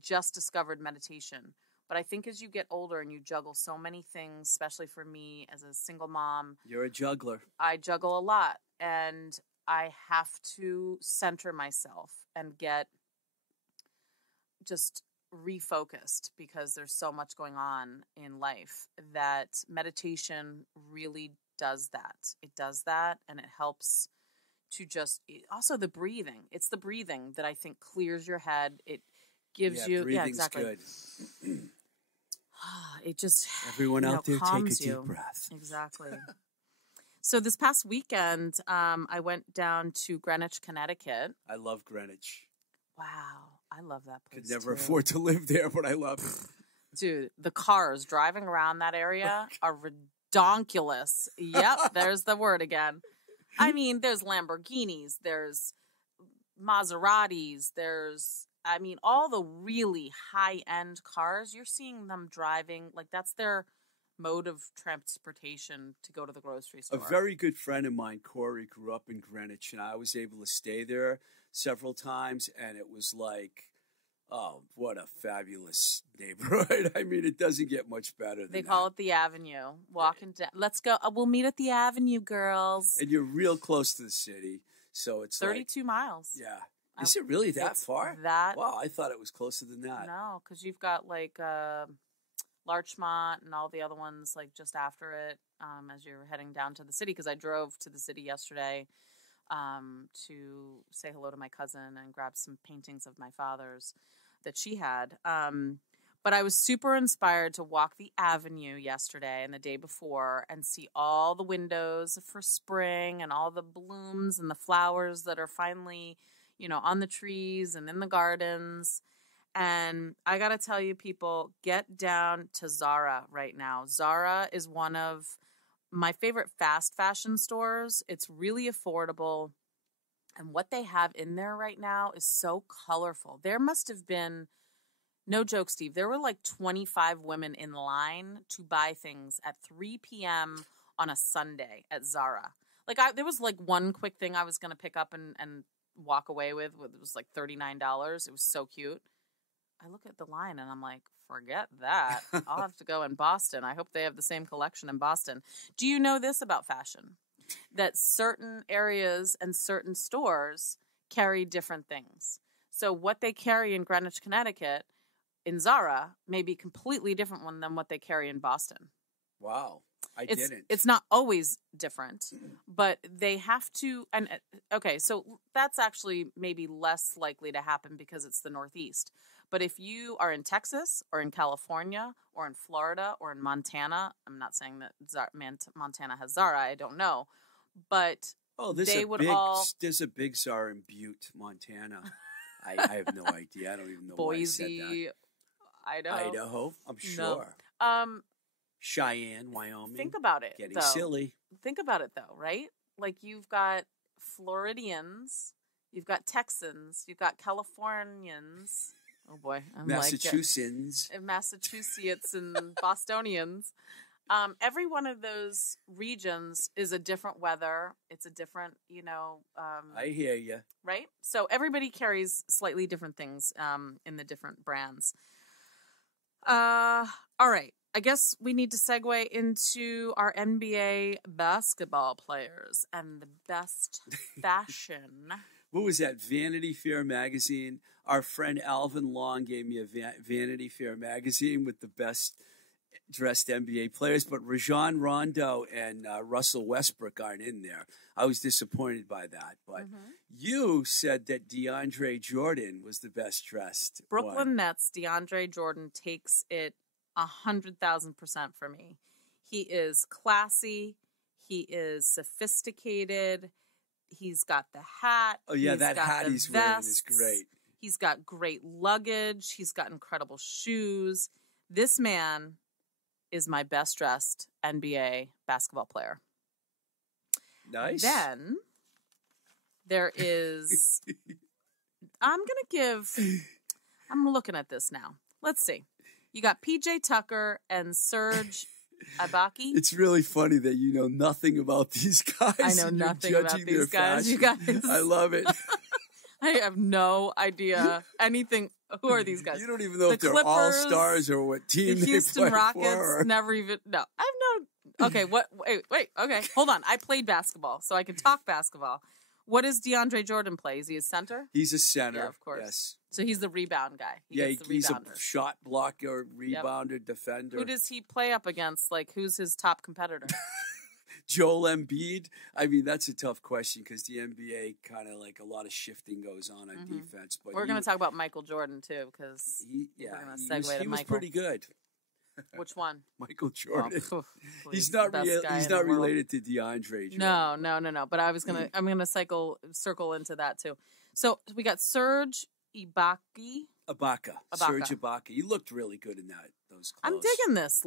just discovered meditation. But I think as you get older and you juggle so many things, especially for me as a single mom. You're a juggler. I juggle a lot. And I have to center myself and get just refocused because there's so much going on in life that meditation really does that. It does that, and it helps to just also the breathing. It's the breathing that I think clears your head. It gives you exactly. Good. It just everyone out there calms take a deep breath. Exactly. So this past weekend, I went down to Greenwich, Connecticut. I love Greenwich. Wow, I love that place. Could never afford to live there, but I love it. Dude, the cars driving around that area are redonkulous. Yep, there's the word again. I mean, there's Lamborghinis, there's Maseratis, there's, all the really high-end cars. You're seeing them driving, like that's their mode of transportation to go to the grocery store. A very good friend of mine, Corey, grew up in Greenwich, and I was able to stay there several times, and it was like, oh, what a fabulous neighborhood. It doesn't get much better than They call it the Avenue. Walking down. Let's go. We'll meet at the Avenue, girls. And you're real close to the city, so it's 32 miles. Yeah. Is it really that far? Wow, I thought it was closer than that. No, because you've got like Larchmont and all the other ones like just after it as you're heading down to the city. Because I drove to the city yesterday to say hello to my cousin and grab some paintings of my father's that she had. But I was super inspired to walk the Avenue yesterday and the day before and see all the windows for spring and all the blooms and the flowers that are finally, on the trees and in the gardens. And I got to tell you, people, get down to Zara right now. Zara is one of my favorite fast fashion stores. It's really affordable. And what they have in there right now is so colorful. There must have been, no joke, Steve, there were like 25 women in line to buy things at 3 p.m. on a Sunday at Zara. There was like one quick thing I was going to pick up and walk away with. It was like $39. It was so cute. I look at the line and I'm like, forget that. I'll have to go in Boston. I hope they have the same collection in Boston. Do you know this about fashion? That certain areas and certain stores carry different things. So what they carry in Greenwich, Connecticut, in Zara, may be completely different than what they carry in Boston. Wow. I didn't. It's not always different, but they have to. And okay, so that's actually maybe less likely to happen because it's the Northeast. But if you are in Texas or in California or in Florida or in Montana, I'm not saying that Montana has Zara. I don't know, but there's a big Zara in Butte, Montana. I have no idea. I don't even know Boise, why I said that. Idaho. I'm sure. No. Cheyenne, Wyoming. Think about it. Getting silly. Think about it, though, right? Like you've got Floridians, you've got Texans, you've got Californians. Oh boy, Massachusetts and Bostonians. Every one of those regions is a different weather. It's a different, I hear you. Right? So everybody carries slightly different things in the different brands. All right. I guess we need to segue into our NBA basketball players and the best fashion. What was that? Vanity Fair magazine. Our friend Alvin Long gave me a Vanity Fair magazine with the best dressed NBA players, but Rajon Rondo and Russell Westbrook aren't in there. I was disappointed by that. But you said that DeAndre Jordan was the best dressed. Brooklyn Nets, DeAndre Jordan takes it 100,000% for me. He is classy. He is sophisticated. He's got the hat. Oh, yeah, that hat he's wearing is great. He's got great luggage. He's got incredible shoes. This man is my best dressed NBA basketball player. Nice. Then there is, I'm looking at this now. Let's see. You got PJ Tucker and Serge Ibaka. It's really funny that you know nothing about these guys. I know nothing about these guys, you guys. I love it. I have no idea anything. Who are these guys? You don't even know if they're all-stars or what team they play for. The Houston Rockets, never even, no. I have no, okay, wait, okay, hold on. I played basketball, so I can talk basketball. What does DeAndre Jordan play? Is he a center? He's a center. Yeah, of course. Yes. So he's the rebound guy. He's a shot blocker, rebounder, defender. Who does he play up against? Like, who's his top competitor? Joel Embiid. I mean, that's a tough question because the NBA kind of like a lot of shifting goes on defense. But we're going to talk about Michael Jordan too because we're going to segue to Michael. He was pretty good. Which one? Michael Jordan. Oh, he's not related to DeAndre Jordan. No. But I'm gonna circle into that too. So we got Serge Ibaka. Serge Ibaka. He looked really good in those clothes. I'm digging this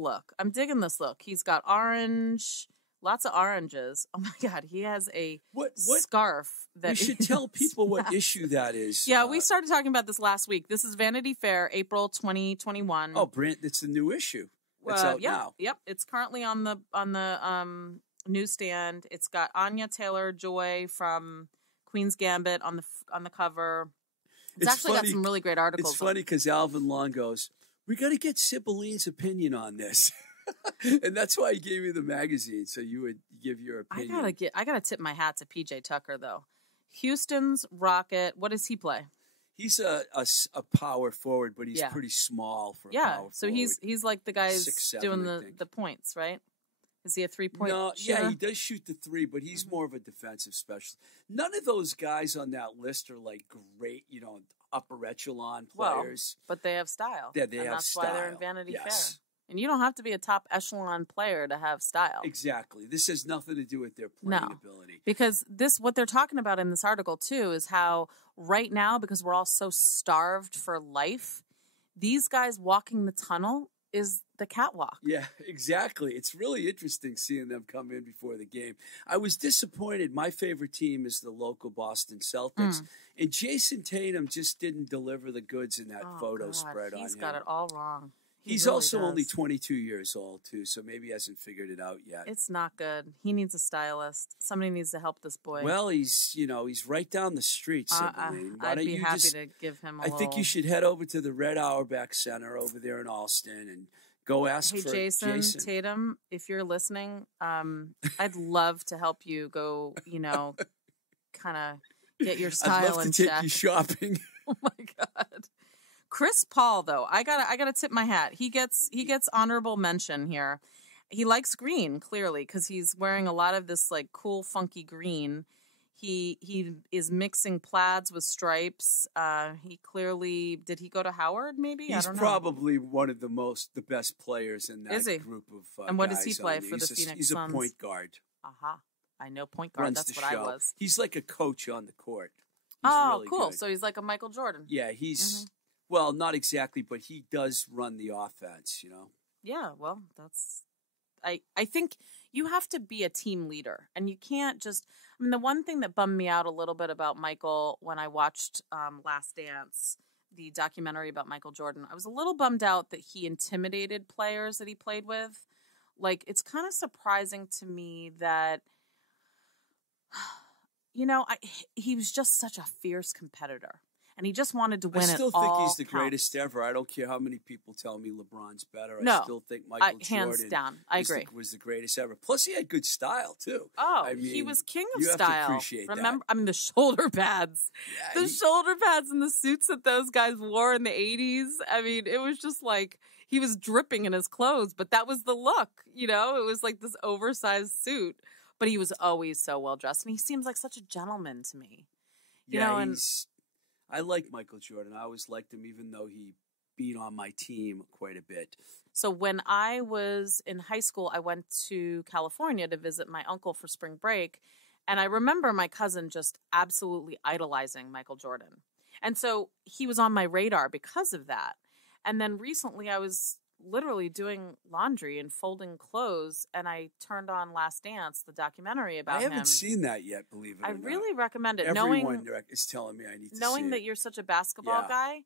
look. He's got orange, lots of oranges. Oh my God, he has a scarf that we should tell people what issue that is. Yeah, we started talking about this last week. This is Vanity Fair, April 2021. Oh, Brent, it's the new issue. It's out now. Yep, it's currently on the newsstand. It's got Anya Taylor-Joy from Queen's Gambit on the cover. It's actually funny. Got some really great articles. It's funny because Alvin Long goes, "We got to get Cibeline's opinion on this," and that's why he gave me the magazine so you would give your opinion. I gotta tip my hat to PJ Tucker though. Houston's Rocket. What does he play? He's a power forward, but he's pretty small for a power forward. So he's like the guys doing the points, right? Is he a 3-point shooter? Yeah, he does shoot the three, but he's more of a defensive specialist. None of those guys on that list are like great, upper echelon players. But they have style. Yeah, they have that's style. Why they're in Vanity Fair. And you don't have to be a top echelon player to have style. Exactly. This has nothing to do with their playing ability. Because what they're talking about in this article too is how right now, because we're all so starved for life, these guys walking the tunnel is the catwalk. Yeah, exactly. It's really interesting seeing them come in before the game. I was disappointed. My favorite team is the local Boston Celtics. And Jayson Tatum just didn't deliver the goods in that photo spread on him. He's got it all wrong. He's really also only 22 years old, too, so maybe he hasn't figured it out yet. It's not good. He needs a stylist. Somebody needs to help this boy. Well, he's right down the street, Cibeline. I'd be happy to give him a I think you should head over to the Red Auerbach Center over there in Alston and go ask for Jayson Tatum, if you're listening, I'd love to help you go, kind of get your style in check. I'd love to take you shopping. Oh, my God. Chris Paul, though, I gotta tip my hat. He gets honorable mention here. He likes green, clearly, because he's wearing a lot of this like cool, funky green. He is mixing plaids with stripes. He clearly did he go to Howard? Maybe he's I don't know. Probably one of the best players in that group of. And what does he play for the Phoenix Suns? He's a point guard. I know point guard. Runs That's what show. I was. He's like a coach on the court. He's really cool. Good. So he's like a Michael Jordan. Yeah, he's. Well, not exactly, but he does run the offense, Yeah, well, that's... I think you have to be a team leader, and you can't just... I mean, the one thing that bummed me out a little bit about Michael when I watched Last Dance, the documentary about Michael Jordan, I was a little bummed out that he intimidated players that he played with. Like, it's kind of surprising to me that... he was just such a fierce competitor. And he just wanted to win it all. I still think he's the greatest ever. I don't care how many people tell me LeBron's better. I still think Michael hands Jordan down. I agree. Was the greatest ever. Plus, he had good style, too. Oh, I mean, he was king of style. You have to appreciate that. I mean, the shoulder pads. Yeah, shoulder pads and the suits that those guys wore in the 80s. I mean, it was just like he was dripping in his clothes. But that was the look, It was like this oversized suit. But he was always so well-dressed. And he seems like such a gentleman to me. I like Michael Jordan. I always liked him, even though he beat on my team quite a bit. So when I was in high school, I went to California to visit my uncle for spring break. And I remember my cousin just absolutely idolizing Michael Jordan. And so he was on my radar because of that. And then recently I was literally doing laundry and folding clothes, and I turned on Last Dance, the documentary about him. I haven't seen that yet, believe it or not. I really recommend it. Everyone is telling me I need to see it. Knowing that you're such a basketball guy,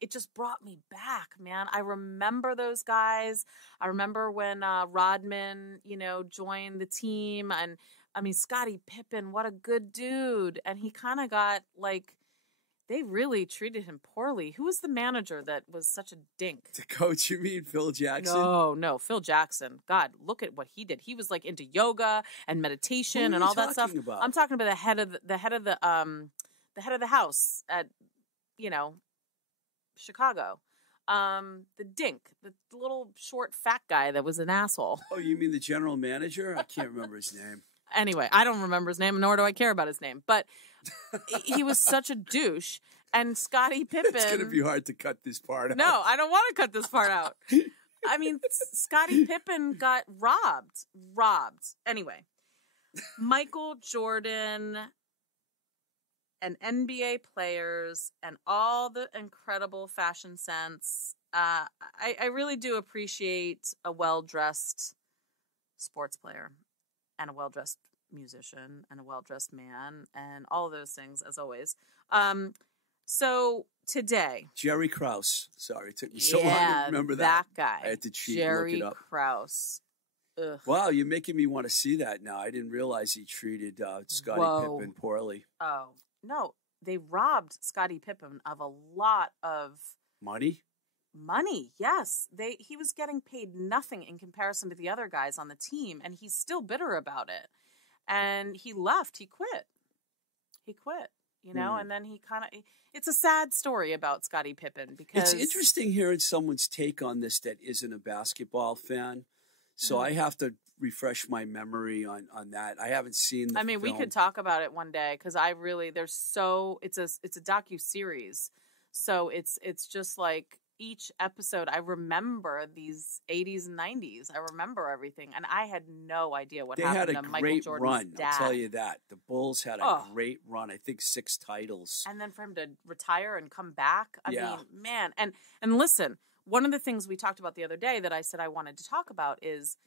it just brought me back, man. I remember those guys. I remember when Rodman, joined the team, and I mean, Scottie Pippen, what a good dude. And he kind of got like, they really treated him poorly. Who was the manager that was such a dink? The coach, you mean Phil Jackson? No, Phil Jackson. God, look at what he did. He was like into yoga and meditation and all that stuff. About? I'm talking about the head of the house at, Chicago. The dink, the little short fat guy that was an asshole. Oh, you mean the general manager? I can't remember his name. Anyway, I don't remember his name, nor do I care about his name. But he was such a douche. And Scottie Pippen... It's going to be hard to cut this part out. No, I don't want to cut this part out. I mean, Scottie Pippen got robbed. Anyway, Michael Jordan and NBA players and all the incredible fashion sense. I really do appreciate a well-dressed sports player and a well-dressed musician and a well-dressed man and all of those things, as always. So today, Jerry Krause. Sorry, it took me so long to remember that. Guy. I had to cheat Jerry and look it up. Krause. Ugh. Wow, you're making me want to see that now. I didn't realize he treated Scottie Pippen poorly. Oh, no. They robbed Scottie Pippen of a lot of money. Yes. He was getting paid nothing in comparison to the other guys on the team, and he's still bitter about it. And he left. He quit. You know, and then he kind of... It's a sad story about Scottie Pippen because... It's interesting hearing someone's take on this that isn't a basketball fan. So I have to refresh my memory on that. I haven't seen the film. We could talk about it one day because I really... it's a docu-series. So it's just like each episode, I remember these 80s and 90s. I remember everything. And I had no idea what happened to Michael Jordan's dad. They had a great run, I'll tell you that. The Bulls had a great run. I think 6 titles. And then for him to retire and come back, I mean, man. And listen, one of the things we talked about the other day that I said I wanted to talk about is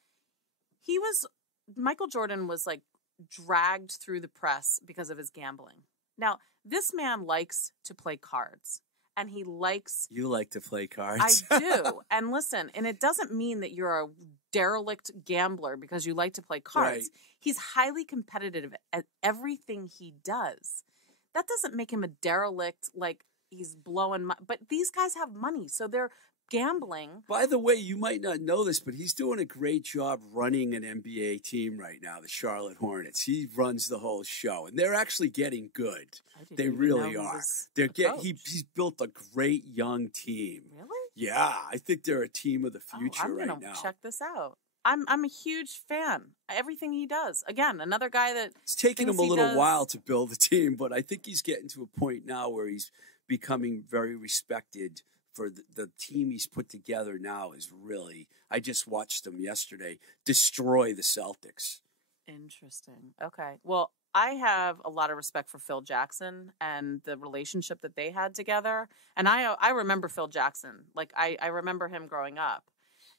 Michael Jordan was like dragged through the press because of his gambling. Now, this man likes to play cards. And he likes... You like to play cards. I do. And listen, and it doesn't mean that you're a derelict gambler because you like to play cards. Right. He's highly competitive at everything he does. That doesn't make him a derelict, like he's blowing money. But these guys have money, so they're gambling. By the way, you might not know this, but he's doing a great job running an NBA team right now, the Charlotte Hornets. He runs the whole show, and they're actually getting good. They really are. He's built a great young team. Really? Yeah, I think they're a team of the future right now. I'm going to check this out. I'm a huge fan. Everything he does. Again, another guy that... It's taken him a little while to build a team, but I think he's getting to a point now where he's becoming very respected for the team he's put together now is really... I just watched them yesterday destroy the Celtics. Interesting. Okay. Well, I have a lot of respect for Phil Jackson and the relationship that they had together. And I remember Phil Jackson. Like, I remember him growing up.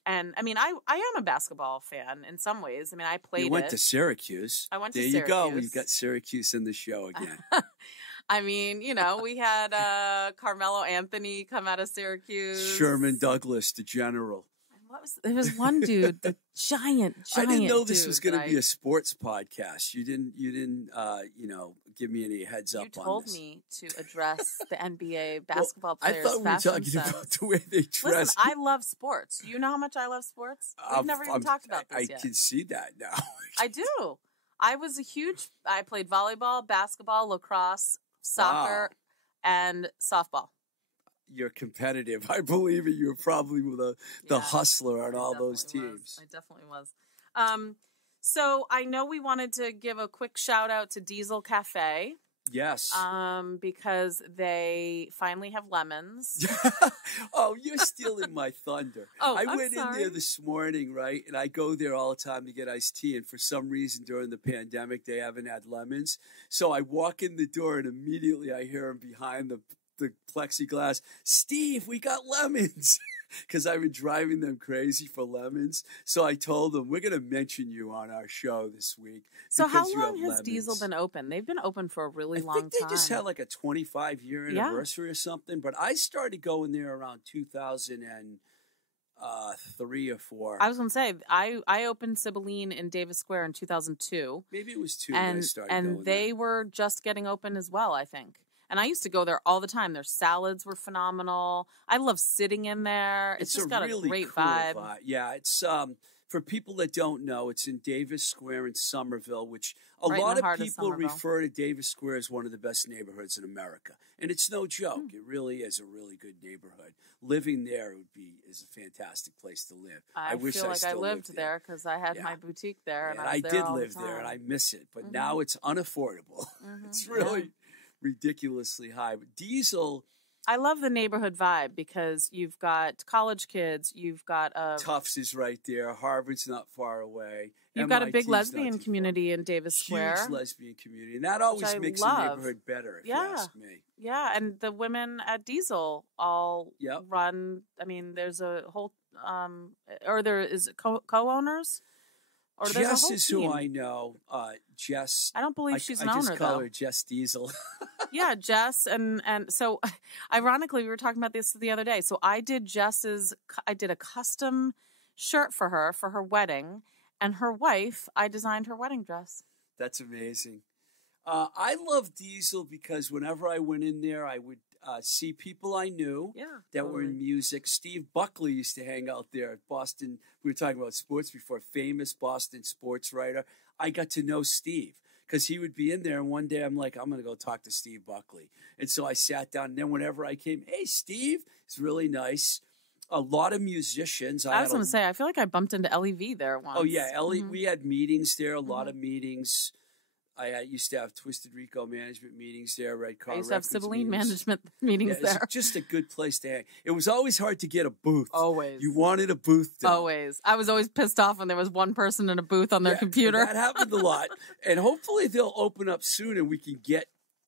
And, I mean, I am a basketball fan in some ways. I mean, I played You went to Syracuse. I went to Syracuse. There you go. We've got Syracuse in the show again. I mean, you know, we had Carmelo Anthony come out of Syracuse. Sherman Douglas, the general. There was one dude, the giant I didn't know this was going to be a sports podcast. You didn't, give me any heads up on this. You told me to address the NBA basketball players' I thought we were talking about the way they dress. Listen, I love sports. You know how much I love sports? We've never even talked about this yet. I can see that now. I do. I played volleyball, basketball, lacrosse, soccer, and softball. You're competitive. I believe it. You're probably the hustler on all those teams. I definitely was. So I know we wanted to give a quick shout out to Diesel Cafe. Yes. Because they finally have lemons. Oh, you're stealing my thunder. I went in there this morning, right? And I go there all the time to get iced tea. And for some reason during the pandemic, they haven't had lemons. So I walk in the door and immediately I hear them behind the plexiglass, Steev, we got lemons. Because I've been driving them crazy for lemons. So I told them, we're going to mention you on our show this week. So how long has Diesel been open? They've been open for a really long time. I think they just had like a 25-year anniversary or something. But I started going there around 2003 or 4. I was going to say, I opened Cibeline in Davis Square in 2002. Maybe it was 2 when I started going And they were just getting open as well, I think. And I used to go there all the time. Their salads were phenomenal. I love sitting in there. It's just got really a great cool vibe. Yeah, it's For people that don't know, it's in Davis Square in Somerville, which a Right in lot the of heart of people Somerville. refer to Davis Square as one of the best neighborhoods in America. And it's no joke. It really is a really good neighborhood. Living there is a fantastic place to live. I wish feel I like I still lived there because I had my boutique there. Yeah, And I was there did all live the time. there, and I miss it. But now it's unaffordable. It's really ridiculously high. But Diesel... I love the neighborhood vibe because you've got college kids, you've got Tufts is right there, Harvard's not far away. You've got a big lesbian community in Davis Square. Huge lesbian community, and that always makes the neighborhood better, if you ask me. Yeah, and the women at Diesel all run. I mean, there's a whole, or there is co-owners. Or Jess is who I know. Jess. I don't believe she's an owner, though. I just call her Jess Diesel. Yeah, Jess. And so, ironically, we were talking about this the other day. So I did a custom shirt for her wedding. And her wife, I designed her wedding dress. That's amazing. I love Diesel because whenever I went in there, I would see people I knew that were in music. Steve Buckley used to hang out there at Boston. We were talking about sports before. Famous Boston sports writer. I got to know Steve because he would be in there. And one day I'm like, I'm going to go talk to Steve Buckley. And so I sat down. And then whenever I came, hey, Steve, it's really nice. A lot of musicians. I was going to say, I feel like I bumped into LEV there once. Oh, yeah. We had meetings there, a lot of meetings. I used to have Twisted Rico management meetings there, Red Car I used to have Records Cibeline management meetings there. It's just a good place to hang. It was always hard to get a booth. Always. You wanted a booth. Always. I was always pissed off when there was one person in a booth on their computer. That happened a lot. And hopefully they'll open up soon and we can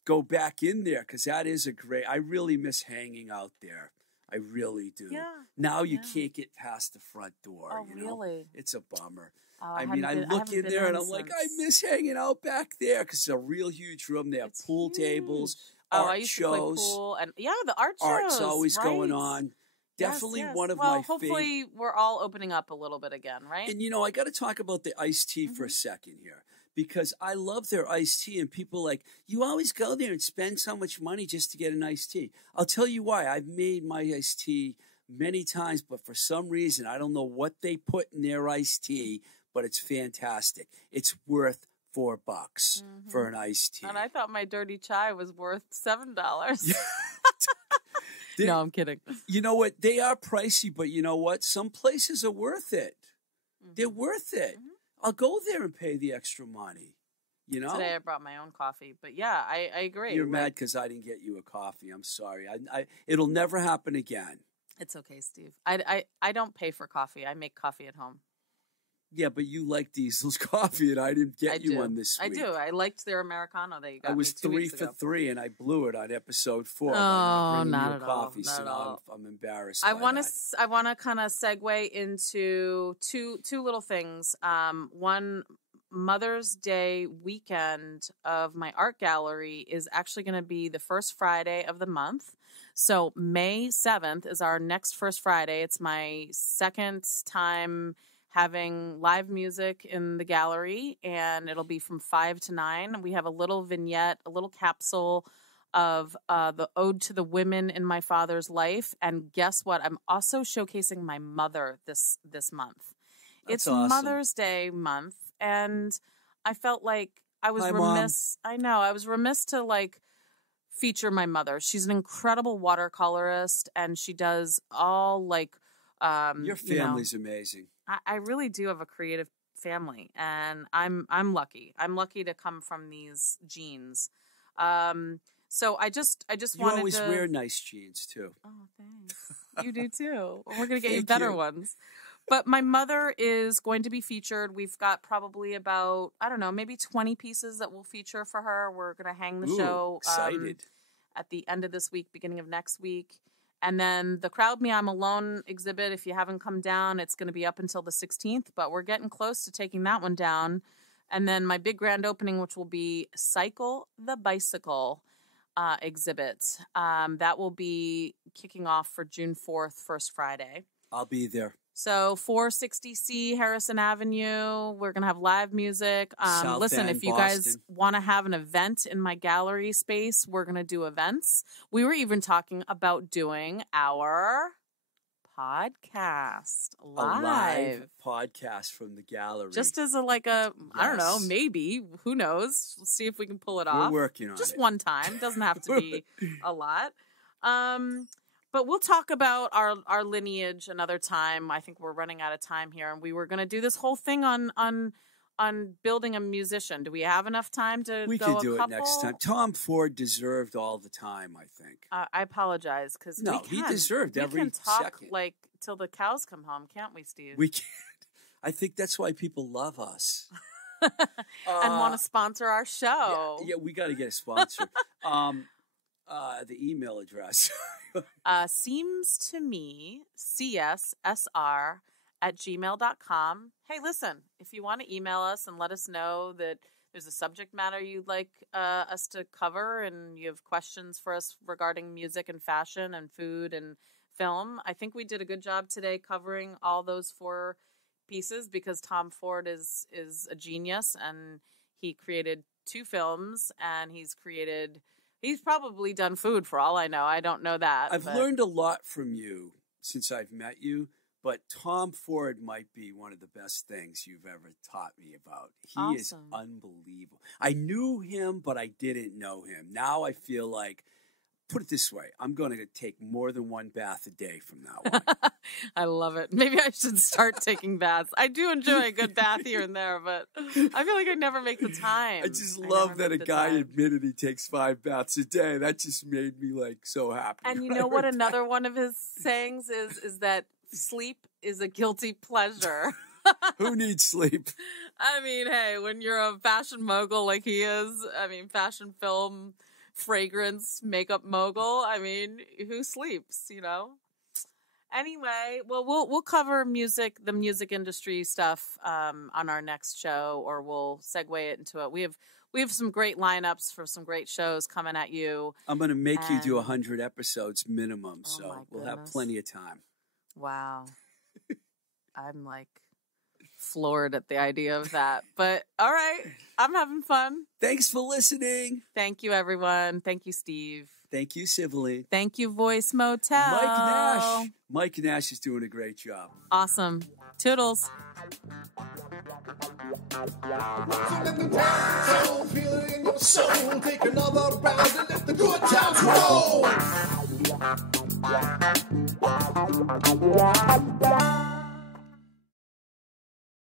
go back in there because that is I really miss hanging out there. I really do. Yeah. Now you can't get past the front door. Oh, really? It's a bummer. Oh, I look in there and I'm like, I miss hanging out back there because it's a real huge room. They have pool tables, art I used shows. to play pool and the art shows. Art's always going on. Definitely one of my favorites. Hopefully we're all opening up a little bit again, right? And I got to talk about the iced tea for a second here. Because I love their iced tea, and people you always go there and spend so much money just to get an iced tea. I'll tell you why. I've made my iced tea many times, but for some reason, I don't know what they put in their iced tea, but it's fantastic. It's worth $4 for an iced tea. And I thought my dirty chai was worth $7. No, I'm kidding. You know what? They are pricey, but you know what? Some places are worth it. They're worth it. I'll go there and pay the extra money, Today I brought my own coffee, but yeah, I agree. You're mad because I didn't get you a coffee. I'm sorry. It'll never happen again. It's okay, Steve. I don't pay for coffee. I make coffee at home. Yeah, but you like Diesel's coffee, and I didn't get you one this week. I do. I liked their Americano that you got. I was 3 for 3, and I blew it on episode 4. Oh, not at all. Not at all. I'm embarrassed. I want to kind of segue into two little things. One, Mother's Day weekend of my art gallery is actually going to be the first Friday of the month. So May 7th is our next first Friday. It's my second time having live music in the gallery, and it'll be from 5 to 9. We have a little vignette, a little capsule of the ode to the women in my father's life. And guess what? I'm also showcasing my mother this month. That's it's awesome. Mother's Day month, and I felt like I was remiss. Mom. I know. I was remiss to feature my mother. She's an incredible watercolorist, and she does all your family's amazing. I really do have a creative family, and I'm lucky. I'm lucky to come from these genes. So I just wanted to. You always wear nice jeans too. Oh, thanks. You do too. We're gonna get you better ones. But my mother is going to be featured. We've got probably about, I don't know, maybe 20 pieces that we'll feature for her. We're going to hang the show excited. At the end of this week, beginning of next week. And then the Crowd Me I'm Alone exhibit, if you haven't come down, it's going to be up until the 16th. But we're getting close to taking that one down. And then my big grand opening, which will be Cycle the Bicycle exhibit. That will be kicking off for June 4th, first Friday. I'll be there. So 460C Harrison Avenue, we're going to have live music. Listen, if you guys want to have an event in my gallery space, we're going to do events. We were even talking about doing our podcast live. A live podcast from the gallery. Just as I don't know, maybe, who knows? We'll see if we can pull it off. We're working on it. Just one time. Doesn't have to be a lot. But we'll talk about our lineage another time. I think we're running out of time here, and we were going to do this whole thing on building a musician. Do we have enough time to We go could do a couple? it next time. Tom Ford deserved all the time, I think. I apologize, because he deserved every second. We can talk second. Till the cows come home, can't we, Steev? We can't. I think that's why people love us. And want to sponsor our show. Yeah, we got to get a sponsor. The email address. Seems to me, cssr@gmail.com. Hey, listen, if you want to email us and let us know that there's a subject matter you'd like us to cover and you have questions for us regarding music and fashion and food and film, I think we did a good job today covering all those 4 pieces, because Tom Ford is a genius, and he created 2 films, and he's probably done food for all I know. I don't know that. I've learned a lot from you since I've met you, but Tom Ford might be one of the best things you've ever taught me about. He is unbelievable. I knew him, but I didn't know him. Now I feel like, put it this way, I'm going to take more than 1 bath a day from now on. I love it. Maybe I should start taking baths. I do enjoy a good bath here and there, but I feel like I never make the time. I just love that a guy admitted he takes 5 baths a day. That just made me so happy. And you know what another one of his sayings is that sleep is a guilty pleasure. Who needs sleep? I mean, hey, when you're a fashion mogul like he is, fashion film, fragrance, makeup mogul, who sleeps, Anyway, well, we'll cover the music industry stuff on our next show, or we'll segue it into it. We have some great lineups for some great shows coming at you. I'm going to make you do 100 episodes minimum, so we'll have plenty of time. Wow. I'm floored at the idea of that. But all right, I'm having fun. Thanks for listening. Thank you, everyone. Thank you, Steev. Thank you, Cibeline. Thank you, Voice Motel. Mike Nash is doing a great job. Awesome. Toodles. So let the soul feel it in your soul. Take another round.